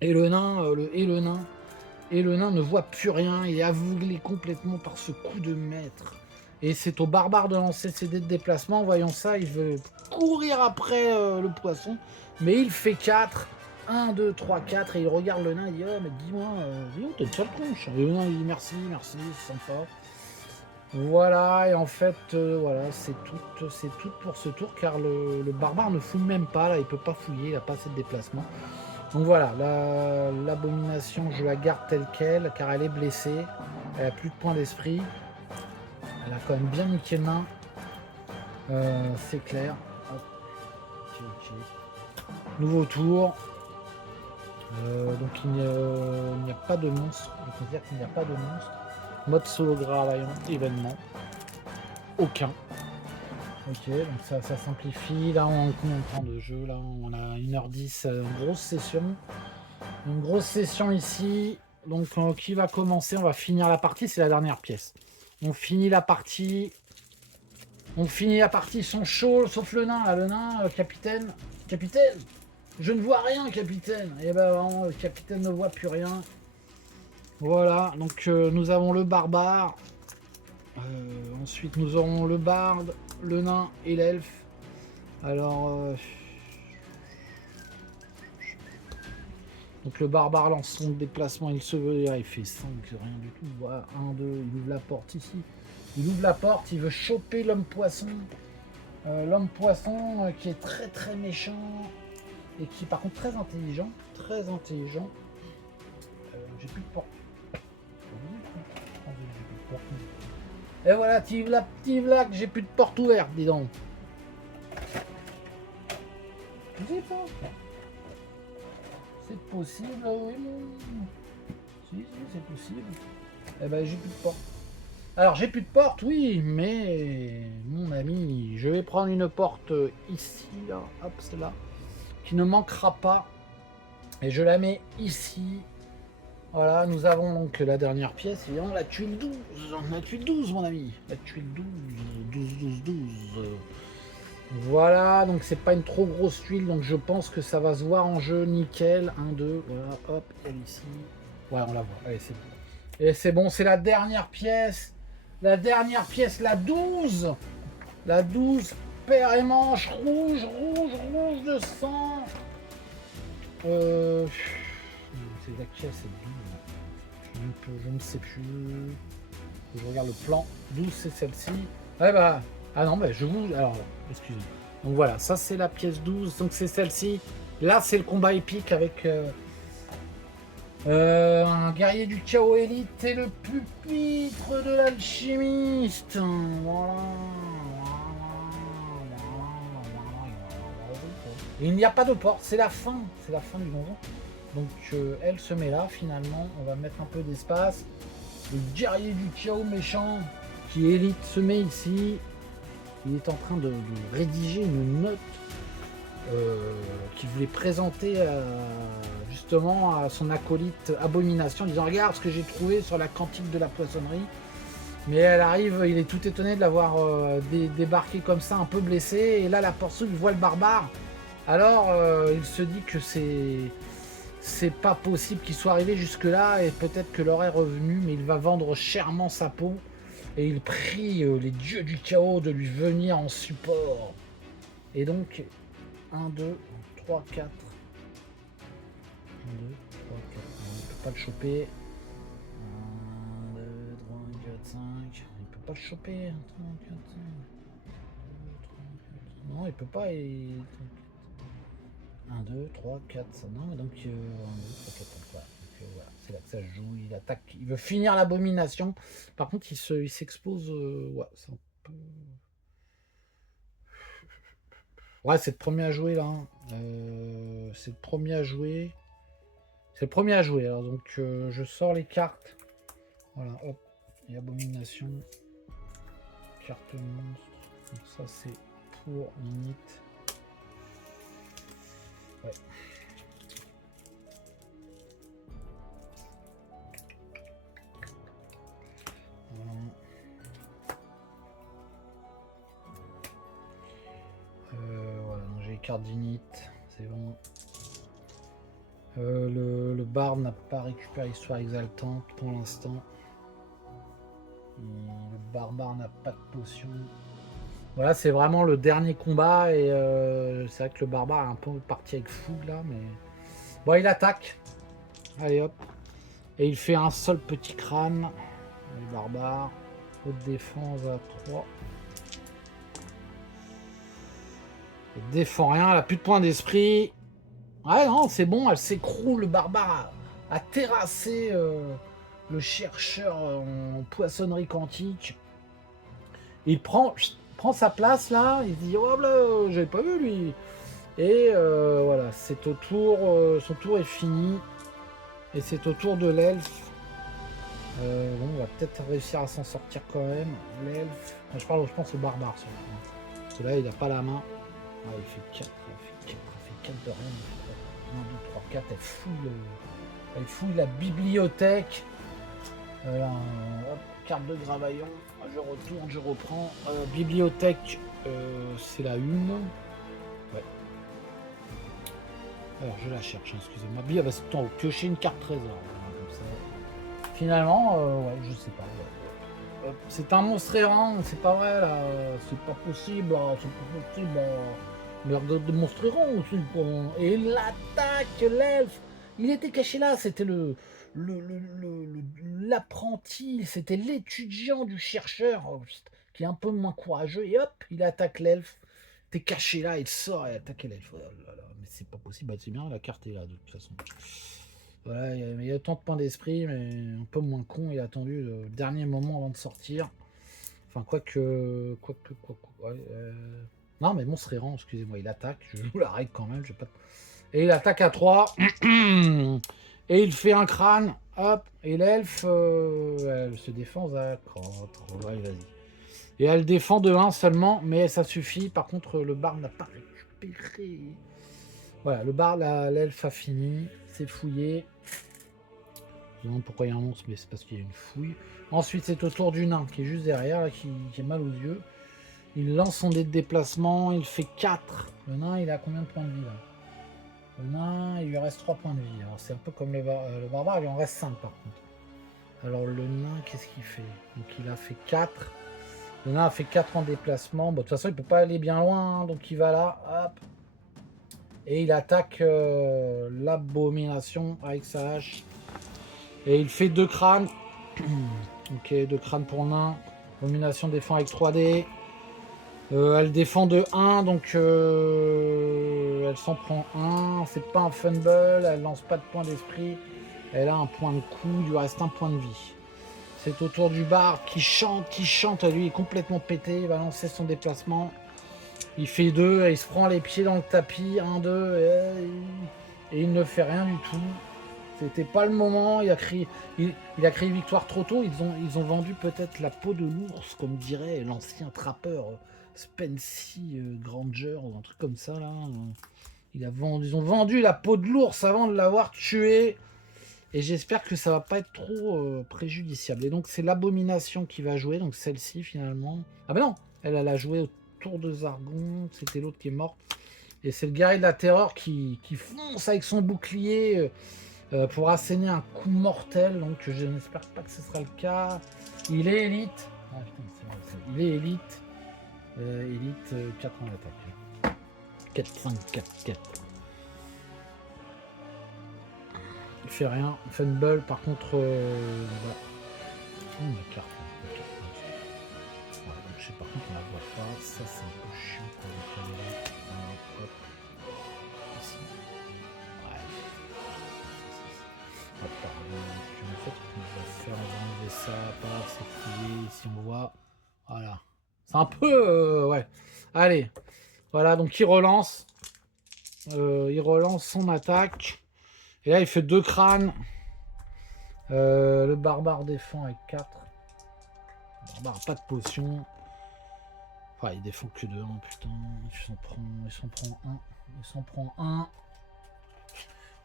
Et le nain, le nain ne voit plus rien. Il est aveuglé complètement par ce coup de maître. Et c'est au barbare de lancer ses dés de déplacement. Voyons ça, il veut courir après le poisson. Mais il fait 4. 1, 2, 3, 4, et il regarde le nain, il dit oh, mais dis-moi, t'as une sale tronche. Et le nain, il dit merci, c'est sympa. Voilà, et en fait, voilà, c'est tout pour ce tour, car le barbare ne fouille même pas, là, il peut pas fouiller, il a pas assez de déplacement. Donc voilà, l'abomination, je la garde telle quelle, car elle est blessée, elle a plus de points d'esprit, elle a quand même bien niqué le nain, c'est clair. Hop. Ok. Nouveau tour. Donc il n'y a pas de monstre. Je peux dire qu'il n'y a pas de monstre. Mode solo Gravallon, événement. Aucun. Ok, donc ça simplifie. Là, on prend de jeu. Là, on a 1h10, une grosse session. Une grosse session ici. Donc, qui va commencer? On va finir la partie, c'est la dernière pièce. On finit la partie. Ils sont chauds, sauf le nain, là, le nain, capitaine. Capitaine, je ne vois rien, capitaine. Et ben vraiment, le capitaine ne voit plus rien. Voilà, donc nous avons le barbare. Ensuite, nous aurons le barde, le nain et l'elfe. Alors, donc le barbare lance son déplacement, il se veut, il fait 5, rien du tout. Voilà, 1, 2, il ouvre la porte ici. Il ouvre la porte, il veut choper l'homme poisson. L'homme poisson qui est très très méchant et qui est par contre très intelligent. Très intelligent. J'ai plus de porte. Et voilà, petit blague, j'ai plus de porte ouverte, dis donc. Je sais pas. C'est possible, oui, si, c'est possible. Eh ben, j'ai plus de porte. Alors, j'ai plus de porte, oui, mais mon ami, je vais prendre une porte ici, là, hop, celle-là, qui ne manquera pas. Et je la mets ici. Voilà, nous avons donc la dernière pièce, évidemment, la tuile 12. La tuile 12, mon ami. La tuile 12. Voilà, donc c'est pas une trop grosse tuile, donc je pense que ça va se voir en jeu nickel. 1, 2, voilà, hop, elle ici. Voilà, on la voit. Allez, c'est bon. Et c'est bon, c'est la dernière pièce. La dernière pièce, la 12. La 12, paire et manche, rouge de sang. C'est laquelle, c'est 12. Je ne sais plus. Je regarde le plan. 12, c'est celle-ci. Ouais, bah. Ah non, bah je vous. Alors, excusez-moi. Donc voilà, ça c'est la pièce 12. Donc c'est celle-ci. Là, c'est le combat épique avec un guerrier du chaos élite et le pupitre de l'alchimiste. Voilà. Et il n'y a pas de porte, c'est la fin du donjon. Donc elle se met là finalement, on va mettre un peu d'espace. Le guerrier du chaos méchant qui élite se met ici. Il est en train de rédiger une note qu'il voulait présenter justement à son acolyte Abomination, en disant regarde ce que j'ai trouvé sur la cantique de la poissonnerie. Mais elle arrive, il est tout étonné de l'avoir débarqué comme ça, un peu blessé. Et là, la poursuite, il voit le barbare. Alors, il se dit que c'est pas possible qu'il soit arrivé jusque-là. Et peut-être que l'heure est revenue, mais il va vendre chèrement sa peau. Et il prie les dieux du chaos de lui venir en support. Et donc, 1, 2, 3, 4. 1, 2, 3, 4. On ne peut pas le choper. 1, 2, 3, 4, 5. Il peut pas le choper. 3, 4, 5. 2, 3, 4. Non, il peut pas. 1, 2, 3, 4. Non, mais donc 1, 2, 3, 4, 5. Voilà. Voilà, c'est là que ça se joue, il attaque, il veut finir l'abomination. Par contre, il s'expose. Ouais, c'est un peu. Ouais, c'est le premier à jouer là. C'est le premier à jouer. C'est le premier à jouer. Alors donc, je sors les cartes. Voilà, hop. Et abomination. Carte monstre. Donc ça, c'est pour limite. Ouais. Voilà, donc j'ai les cartes d'init, c'est bon. Le barde n'a pas récupéré l'histoire exaltante pour l'instant. Le barbare n'a pas de potion. Voilà, c'est vraiment le dernier combat et c'est vrai que le barbare est un peu parti avec fougue là, mais bon, il attaque. Allez hop, et il fait un seul petit crâne. Le barbare, haute défense à 3. Il défend rien, elle a plus de points d'esprit. Ouais, non, c'est bon, elle s'écroule. Le barbare a terrassé le chercheur en poissonnerie quantique. Il prend sa place là, il se dit oh là, j'avais pas vu lui. Et voilà, c'est au tour, son tour est fini. Et c'est au tour de l'elfe. Bon, on va peut-être réussir à s'en sortir quand même. L'elfe, je pense au barbare sur le coup. Parce que là, il n'a pas la main. Ah, il fait 4, il fait 4 de rien. 1, 2, 3, 4, elle fout Il fouille la bibliothèque. Hop, carte de Gravaillon. Je retourne, je reprends. Bibliothèque, c'est la une. Ouais. Alors je la cherche, hein, excusez-moi. Ah bah, c'est temps, piocher une carte trésor. Comme ça. Finalement, ouais, je sais pas. Ouais. C'est un monstre errant, c'est pas vrai là. C'est pas possible, c'est pas possible. Mais regarde des monstres errants aussi. Et l'attaque, l'elfe. Il était caché là, c'était l'apprenti, c'était l'étudiant du chercheur qui est un peu moins courageux. Et hop, il attaque l'elfe. T'es caché là, il sort et attaque l'elfe. Oh là là, mais c'est pas possible. Bah, c'est bien, la carte est là de toute façon. Voilà, il y a tant de points d'esprit, mais un peu moins con. Il a attendu le dernier moment avant de sortir. Enfin, quoique. Ouais, non, mais monstre errant, excusez-moi, il attaque. Je joue la règle quand même. Pas... Et il attaque à 3. Et il fait un crâne. Hop. Et l'elfe, elle se défend à 4. Ouais, vas-y. Et elle défend de 1 seulement, mais ça suffit. Par contre, le barde n'a pas récupéré. Voilà, le barde, l'elfe a fini. C'est fouillé. Je me demande pourquoi il y a un monstre, mais c'est parce qu'il y a une fouille. Ensuite, c'est au tour du nain qui est juste derrière, là, qui a mal aux yeux. Il lance son dé de déplacement, il fait 4. Le nain, il a combien de points de vie là? Le nain, il lui reste 3 points de vie. Alors, c'est un peu comme le barbare, il lui en reste 5 par contre. Alors, le nain, qu'est-ce qu'il fait? Donc, il a fait 4. Le nain a fait 4 en déplacement. Bon, de toute façon, il peut pas aller bien loin, hein, donc il va là, hop. Et il attaque l'abomination avec sa hache. Et il fait 2 crânes. Ok, 2 crânes pour nain. Abomination défend avec 3D. Elle défend de 1, donc elle s'en prend 1. C'est pas un fumble, elle lance pas de point d'esprit. Elle a un point de coup, il lui reste un point de vie. C'est au tour du barde qui chante. Lui, il est complètement pété. Il va lancer son déplacement. Il fait 2, et il se prend les pieds dans le tapis. 1, 2, et il ne fait rien du tout. C'était pas le moment. Il a crié victoire trop tôt. Ils ont vendu peut-être la peau de l'ours, comme dirait l'ancien trappeur Spency Granger ou un truc comme ça là. Ils ont vendu la peau de l'ours avant de l'avoir tué. Et j'espère que ça va pas être trop préjudiciable. Et donc c'est l'abomination qui va jouer. Donc celle-ci finalement. Ah ben non, elle a joué au tour de Zargon. C'était l'autre qui est morte. Et c'est le guerrier de la terreur qui fonce avec son bouclier pour asséner un coup mortel. Donc je n'espère pas que ce sera le cas. Il est élite. Ah, putain, il est élite. Élite 4 en attaque. 4, 5, 4, 4. Il fait rien. Fumble, par contre. Voilà. La carte. Ouais, donc, je sais, par contre, on la voit pas. Ça, c'est un peu chiant pour le caler là. Hop. Ici. Ouais. Hop, en fait, on va faire enlever ça. Pas, c'est fouillé. Ici, on voit. Voilà. C'est un peu. Ouais. Allez. Voilà, donc il relance. Il relance son attaque. Et là, il fait 2 crânes. Le barbare défend avec 4. Le barbare pas de potion. Enfin, il défend que de 1, putain. Il s'en prend 1.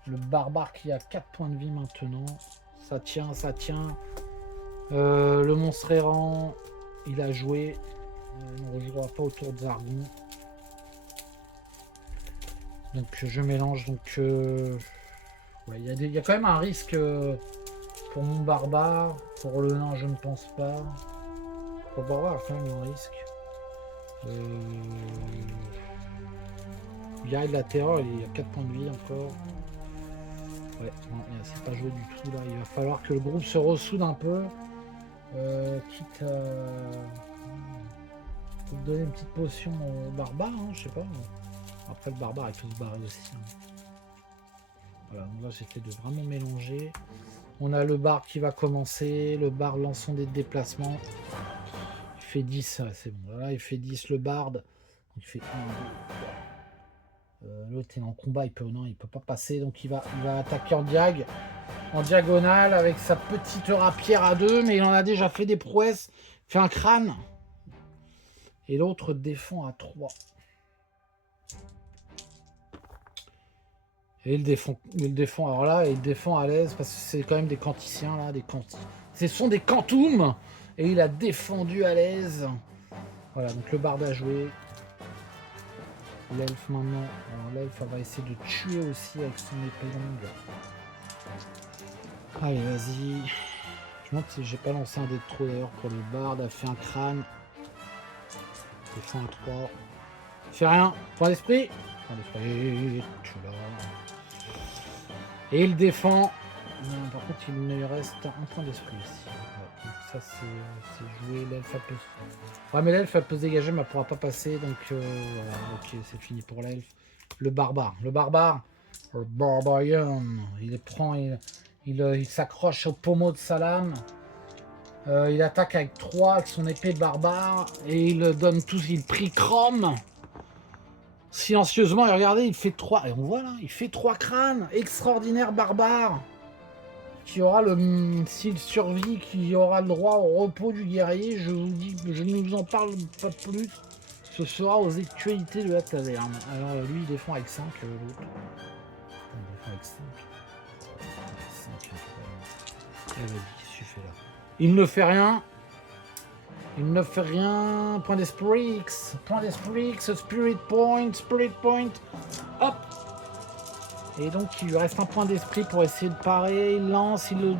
Le barbare qui a 4 points de vie maintenant. Ça tient. Le monstre errant, il a joué. On ne rejouera pas autour de Zargon. Donc je mélange. Donc ouais, il y a quand même un risque pour mon barbare. Pour le nain, je ne pense pas. Pour le barbare, il y a quand même un risque. Il y a de la terreur, il y a 4 points de vie encore. Ouais, c'est pas joué du tout là. Il va falloir que le groupe se ressoude un peu. Quitte à donner une petite potion au barbare, hein, je sais pas. Après le barbare il faut se barrer aussi. Hein. Voilà, donc là j'essaie de vraiment mélanger. On a le bar qui va commencer. Le bar lance son dé de déplacement. Il fait 10, c'est bon. Là il fait 10 le barde. Il fait 1, 2, 3. L'autre est en combat, il peut pas passer, donc il va attaquer en diagonale avec sa petite rapière à 2, mais il en a déjà fait des prouesses. Il fait un crâne. Et l'autre défend à 3. Et il défend, alors là, il défend à l'aise, parce que c'est quand même des canticiens, là, des canti. Ce sont des quantum. Et il a défendu à l'aise. Voilà, donc le barde a joué. L'elfe maintenant. Alors l'elfe, va essayer de tuer aussi avec son épée longue. Allez, vas-y. Je me demande si j'ai pas lancé un dé de trop d'ailleurs pour le barde. A fait un crâne. Défend à 3. Fait rien. Point d'esprit. Point d'esprit. Tu l'as. Et il défend. Non, par contre, il me reste un point d'esprit aussi. Ouais, donc ça, c'est joué. L'elfe, elle peut... Ouais, mais l'elfe, elle peut se dégager, mais elle pourra pas passer. Donc, voilà. Ok, c'est fini pour l'elfe. Le barbare. Le barbare. Le barbarian. Il les prend, il s'accroche au pommeau de sa lame. Il attaque avec 3 avec son épée barbare. Et il donne tout. Il prie chrome. Silencieusement, et regardez, il fait 3. Et on voit là, il fait 3 crânes. Extraordinaire barbare. Qui aura le. S'il survit, qui aura le droit au repos du guerrier. Je vous dis, je ne vous en parle pas plus. Ce sera aux actualités de la taverne. Alors lui, il défend avec 5, l'autre. Il défend avec 5. 5, vas-y, qu'est-ce que tu fais là? Il ne fait rien. Il ne fait rien. Point d'esprit. Point d'esprit. Spirit point. Spirit point. Hop. Et donc il lui reste un point d'esprit pour essayer de parer. Il lance. Il le.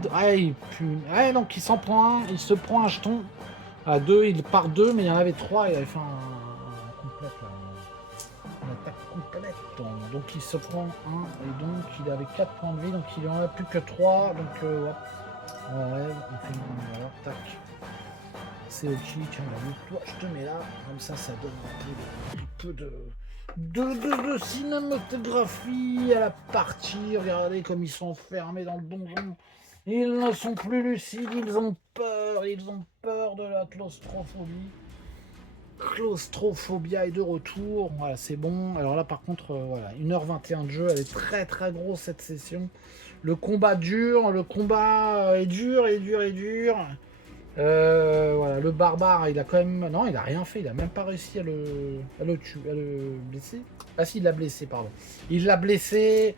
Donc il s'en prend un. Il se prend un jeton. À 2. Il part 2. Mais il y en avait 3. Il avait fait un complète là. Une attaque complète. Donc il se prend un. Et donc il avait 4 points de vie. Donc il en a plus que 3. Donc hop. On enlève. On fait une. Alors tac. C'est ok, tiens, toi, je te mets là, comme ça donne un peu de cinématographie à la partie. Regardez comme ils sont fermés dans le donjon. Ils ne sont plus lucides, ils ont peur de la claustrophobie. Claustrophobia est de retour, voilà, c'est bon. Alors là, par contre, voilà, 1h21 de jeu, elle est très très grosse cette session. Le combat dure, le combat est dur. Voilà, le barbare, il a quand même... Non, il a rien fait, il a même pas réussi à le tuer, à le blesser. Ah si, il l'a blessé, pardon. Il l'a blessé.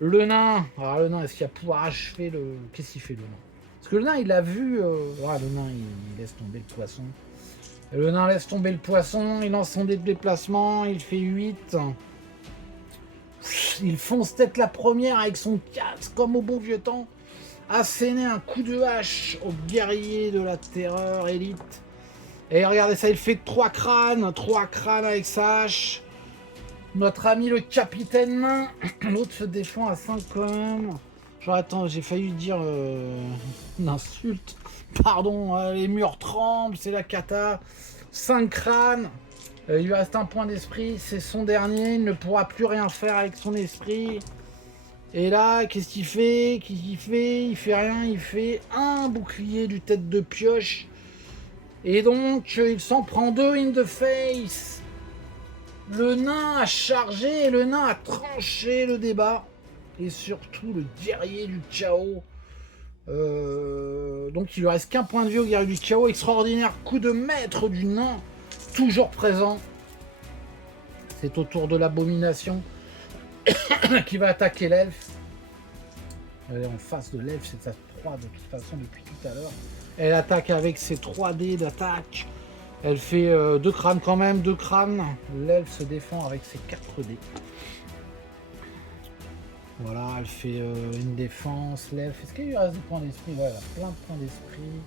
Le nain, alors le nain, est-ce qu'il va pouvoir achever le... Qu'est-ce qu'il fait, le nain? Parce que le nain, il a vu... Ah, le nain, il laisse tomber le poisson. Et le nain laisse tomber le poisson, il lance son dé de déplacement, il fait 8. Il fonce tête la première avec son casque, comme au bon vieux temps. Asséner un coup de hache au guerrier de la terreur élite. Et regardez ça, il fait 3 crânes avec sa hache. Notre ami le capitaine nain. L'autre se défend à 5 quand même. Genre attends, j'ai failli dire une insulte. Pardon, les murs tremblent, c'est la cata. 5 crânes. Il lui reste un point d'esprit, c'est son dernier. Il ne pourra plus rien faire avec son esprit. Et là, qu'est-ce qu'il fait? Il fait rien, il fait un bouclier du tête de pioche. Et donc, il s'en prend 2 in the face. Le nain a chargé, le nain a tranché le débat. Et surtout, le guerrier du chaos. Donc, il lui reste qu'un point de vie au guerrier du chaos. Extraordinaire coup de maître du nain. Toujours présent. C'est au tour de l'abomination. Qui va attaquer l'elfe. Elle est en face de l'elfe, c'est sa proie de toute façon depuis tout à l'heure. Elle attaque avec ses 3 dés d'attaque. Elle fait 2 crânes quand même, 2 crânes. L'elfe se défend avec ses 4 dés. Voilà, elle fait une défense. L'elfe, est-ce qu'il lui reste des points d'esprit? Ouais, elle a plein de points d'esprit.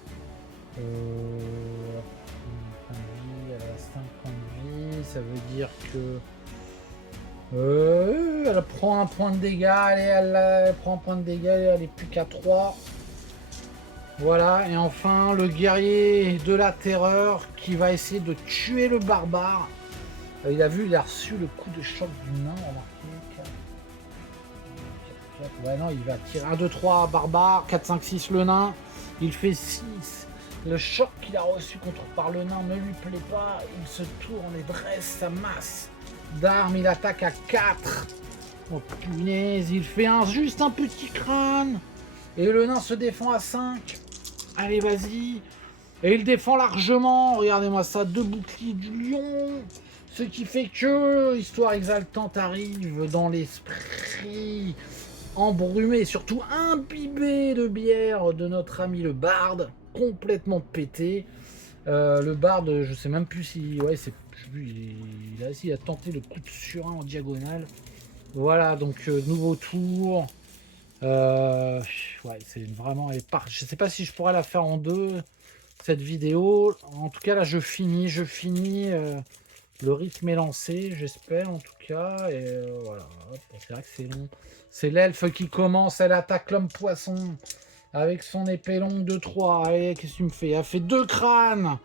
Elle a 5 points de vie, ça veut dire que... elle prend un point de dégâts, elle prend un point de dégâts, elle est plus qu'à 3. Voilà, et enfin le guerrier de la terreur qui va essayer de tuer le barbare. Il a reçu le coup de choc du nain, remarquez. 4, ouais, non, il va tirer 1, 2, 3, barbare, 4, 5, 6, le nain. Il fait 6. Le choc qu'il a reçu par le nain ne lui plaît pas. Il se tourne et dresse sa masse d'armes, il attaque à 4. Oh punaise, il fait juste un petit crâne. Et le nain se défend à 5. Allez, vas-y. Et il défend largement. Regardez-moi ça, 2 boucliers du lion. Ce qui fait que Histoire Exaltante arrive dans l'esprit embrumé, surtout imbibé de bière de notre ami le barde, complètement pété. Le barde, je sais même plus si... Ouais, c'est... il a tenté le coup de surin en diagonale. Voilà, donc nouveau tour. Ouais, c'est vraiment... Je sais pas si je pourrais la faire en deux, cette vidéo. En tout cas, là, je finis. Le rythme est lancé, j'espère, en tout cas. Et voilà, c'est vrai que c'est long. C'est l'elfe qui commence, elle attaque l'homme poisson avec son épée longue de 3. Allez, qu'est-ce que tu me fais? Elle fait 2 crânes.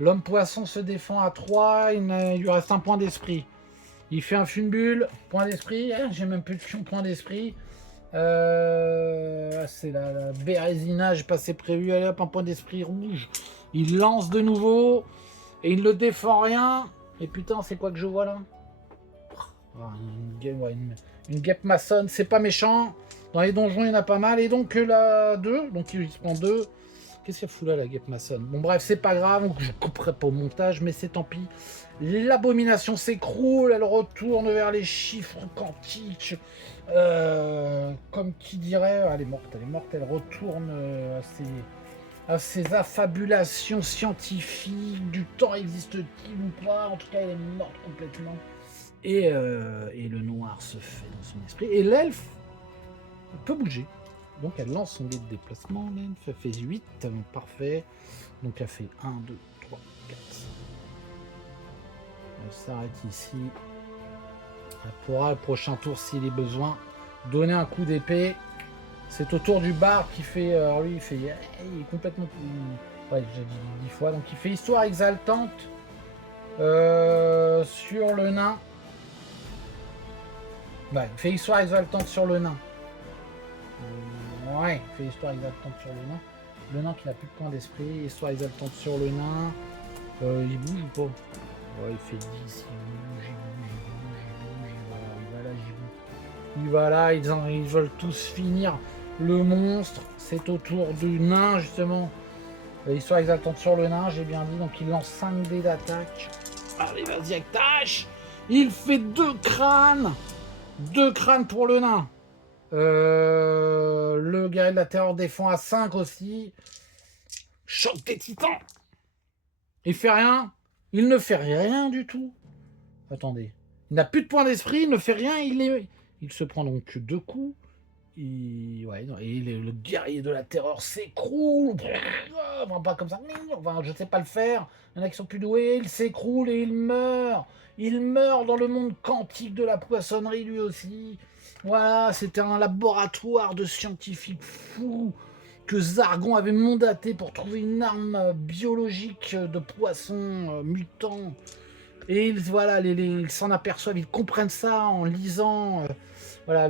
L'homme poisson se défend à 3, il lui reste un point d'esprit. Il fait un funbule, point d'esprit. J'ai même plus de fion, point d'esprit. C'est la bérésinage passé prévu. Allez hop, un point d'esprit rouge. Il lance de nouveau et il ne le défend rien. Et putain, c'est quoi que je vois là? Une guêpe maçonne, c'est pas méchant. Dans les donjons, il y en a pas mal. Et donc la 2, donc il se prend 2. Qu'est-ce qu'il fout là, la guêpe maçonne? Bon, bref, c'est pas grave, donc je couperai pas au montage, mais c'est tant pis. L'abomination s'écroule, elle retourne vers les chiffres quantiques. Comme qui dirait, elle est morte, elle retourne à ses affabulations scientifiques. Du temps existe-t-il ou pas? En tout cas, elle est morte complètement. Et le noir se fait dans son esprit. Et l'elfe peut bouger. Donc elle lance son dé de déplacement, l'elfe. Elle fait 8, parfait. Donc elle fait 1, 2, 3, 4. Elle s'arrête ici. Elle pourra, le prochain tour, s'il est besoin, donner un coup d'épée. C'est au tour du bar qui fait... alors lui, il est complètement... Ouais, j'ai dit 10 fois. Donc il fait Histoire Exaltante sur le nain. Ouais, il fait Histoire Exaltante sur le nain. Ouais, il fait Histoire Exaltante sur le nain. Le nain qui n'a plus de point d'esprit. Histoire Exaltante sur le nain. Il bouge ou pas? Ouais, il fait 10. Il bouge. Il va là, ils veulent tous finir le monstre. C'est au tour du nain, justement. Histoire Exaltante sur le nain, j'ai bien dit. Donc il lance 5 dés d'attaque. Allez, vas-y, avec tâche. Il fait 2 crânes. 2 crânes pour le nain. Le guerrier de la terreur défend à 5 aussi. Choc des titans. Il fait rien. Il ne fait rien du tout. Attendez. Il n'a plus de point d'esprit, il ne fait rien. Il se prend donc 2 coups. Ouais, et le guerrier de la terreur s'écroule. Enfin, pas comme ça. Enfin, je sais pas le faire. Il y en a qui sont plus doués. Il s'écroule et il meurt. Il meurt dans le monde quantique de la poissonnerie lui aussi. Voilà, c'était un laboratoire de scientifiques fous que Zargon avait mandaté pour trouver une arme biologique de poissons mutants. Et voilà, ils s'en aperçoivent, ils comprennent ça en lisant. Voilà,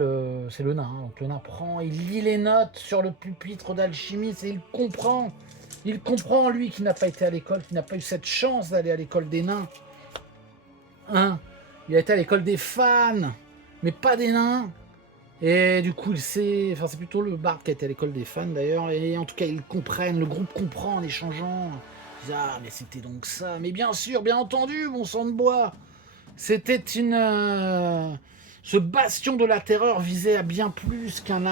c'est le nain. Hein. Donc le nain prend, il lit les notes sur le pupitre d'alchimiste et il comprend. Il comprend, lui, qui n'a pas été à l'école, qui n'a pas eu cette chance d'aller à l'école des nains. Hein, il a été à l'école des fans, mais pas des nains. Et du coup, il sait... Enfin, c'est plutôt le barde qui a été à l'école des fans, d'ailleurs. Et en tout cas, ils comprennent, le groupe comprend en échangeant. Ils disent, ah, mais c'était donc ça. Mais bien sûr, bien entendu, mon sang de bois. C'était une... Ce bastion de la terreur visait à bien plus qu'un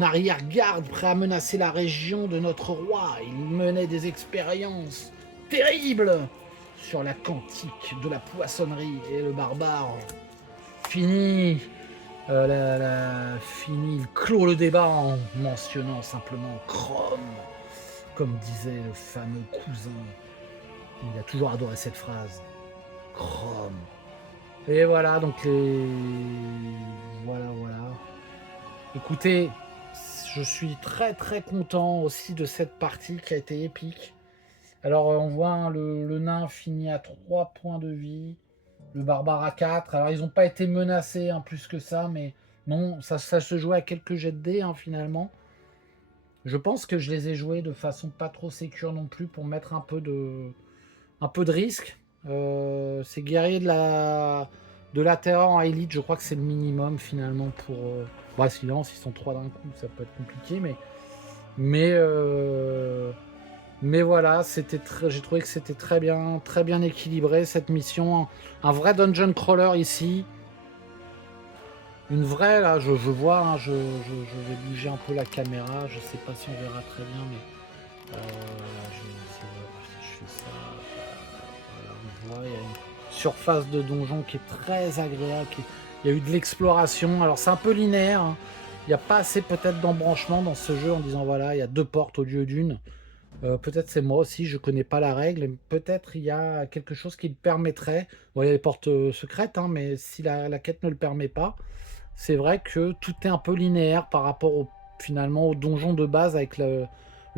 arrière-garde prêt à menacer la région de notre roi. Il menait des expériences terribles sur la quantique de la poissonnerie. Et le barbare finit, il clôt le débat en mentionnant simplement Chrome, comme disait le fameux cousin. Il a toujours adoré cette phrase. Chrome. Et voilà, donc voilà. Écoutez, je suis très très content aussi de cette partie qui a été épique. Alors on voit le nain finit à 3 points de vie, le barbare à 4. Alors ils n'ont pas été menacés plus que ça, mais non, ça se jouait à quelques jets de dés finalement. Je pense que je les ai joués de façon pas trop sécure non plus pour mettre un peu de risque. Ces guerriers de la terreur en élite, je crois que c'est le minimum finalement pour... Bref, sinon, s'ils sont 3 d'un coup, ça peut être compliqué, mais Mais voilà, j'ai trouvé que c'était très bien équilibré cette mission. Un vrai dungeon crawler ici. Une vraie, là, je vois, hein, je vais bouger un peu la caméra. Je sais pas si on verra très bien, mais si je fais ça, voilà, on voit, il y a une surface de donjon qui est très agréable. Il y a eu de l'exploration. Alors c'est un peu linéaire, hein. Il n'y a pas assez peut-être d'embranchement dans ce jeu en disant voilà, il y a 2 portes au lieu d'une. Peut-être c'est moi aussi, je connais pas la règle. Peut-être il y a quelque chose qui le permettrait. Bon, il y a les portes secrètes, hein, mais si la quête ne le permet pas, c'est vrai que tout est un peu linéaire par rapport finalement au donjon de base avec le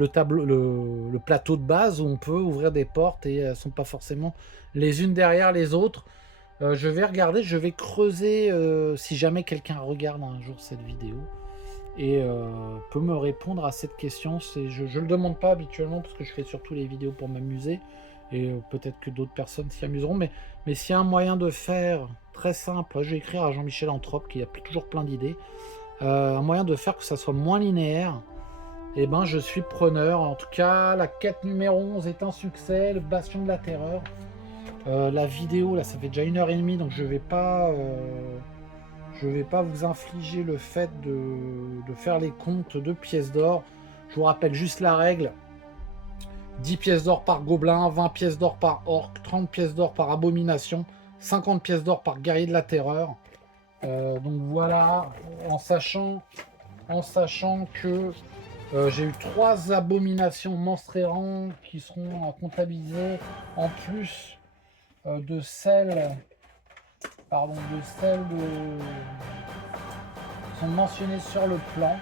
tableau, le plateau de base où on peut ouvrir des portes et elles ne sont pas forcément les unes derrière les autres. Je vais regarder, je vais creuser si jamais quelqu'un regarde un jour cette vidéo et peut me répondre à cette question. Je ne le demande pas habituellement parce que je fais surtout les vidéos pour m'amuser et peut-être que d'autres personnes s'y amuseront, mais s'il y a un moyen de faire très simple, je vais écrire à Jean-Michel Anthrope qui a toujours plein d'idées, un moyen de faire que ça soit moins linéaire, et ben je suis preneur. En tout cas, la quête numéro 11 est un succès, le bastion de la terreur. La vidéo, là, ça fait déjà 1h30, donc je vais pas vous infliger le fait de faire les comptes de pièces d'or. Je vous rappelle juste la règle. 10 pièces d'or par gobelin, 20 pièces d'or par orc, 30 pièces d'or par abomination, 50 pièces d'or par guerrier de la terreur. Donc voilà, en sachant que j'ai eu 3 abominations monstres errants qui seront comptabilisées en plus de celles qui sont mentionnées sur le plan.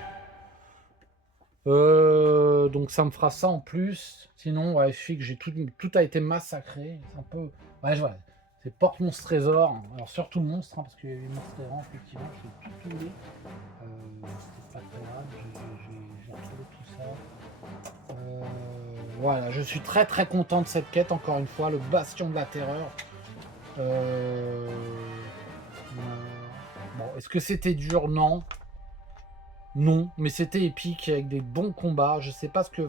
Donc ça me fera ça en plus. Sinon, ouais, il suffit que tout a été massacré. C'est un peu. Ouais, voilà. C'est porte monstre trésor. Alors surtout le monstre, hein, parce qu'il y a eu monstres errants, effectivement, je l'ai tout toulé. C'est pas très grave, j'ai retrouvé tout ça. Voilà, je suis très très content de cette quête, encore une fois, le bastion de la terreur. Bon, est-ce que c'était dur? Non. Non, mais c'était épique avec des bons combats. Je sais pas ce que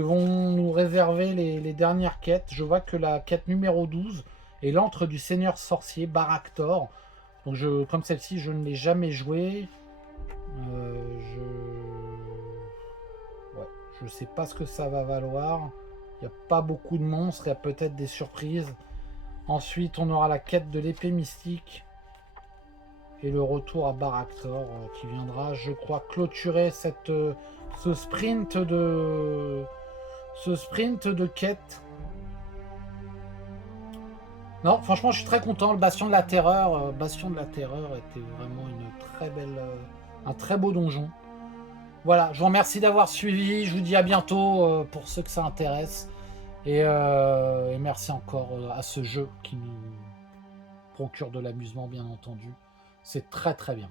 vont nous réserver les dernières quêtes. Je vois que la quête numéro 12 est l'antre du seigneur sorcier Baraktor. Donc comme celle-ci, je ne l'ai jamais jouée. Je sais pas ce que ça va valoir. Il n'y a pas beaucoup de monstres, il y a peut-être des surprises. Ensuite, on aura la quête de l'épée mystique. Et le retour à Baraktor qui viendra, je crois, clôturer ce sprint de quête. Non, franchement, je suis très content. Le Bastion de la Terreur, était vraiment un très beau donjon. Voilà, je vous remercie d'avoir suivi. Je vous dis à bientôt pour ceux que ça intéresse. Et merci encore à ce jeu qui nous procure de l'amusement, bien entendu. C'est très très bien.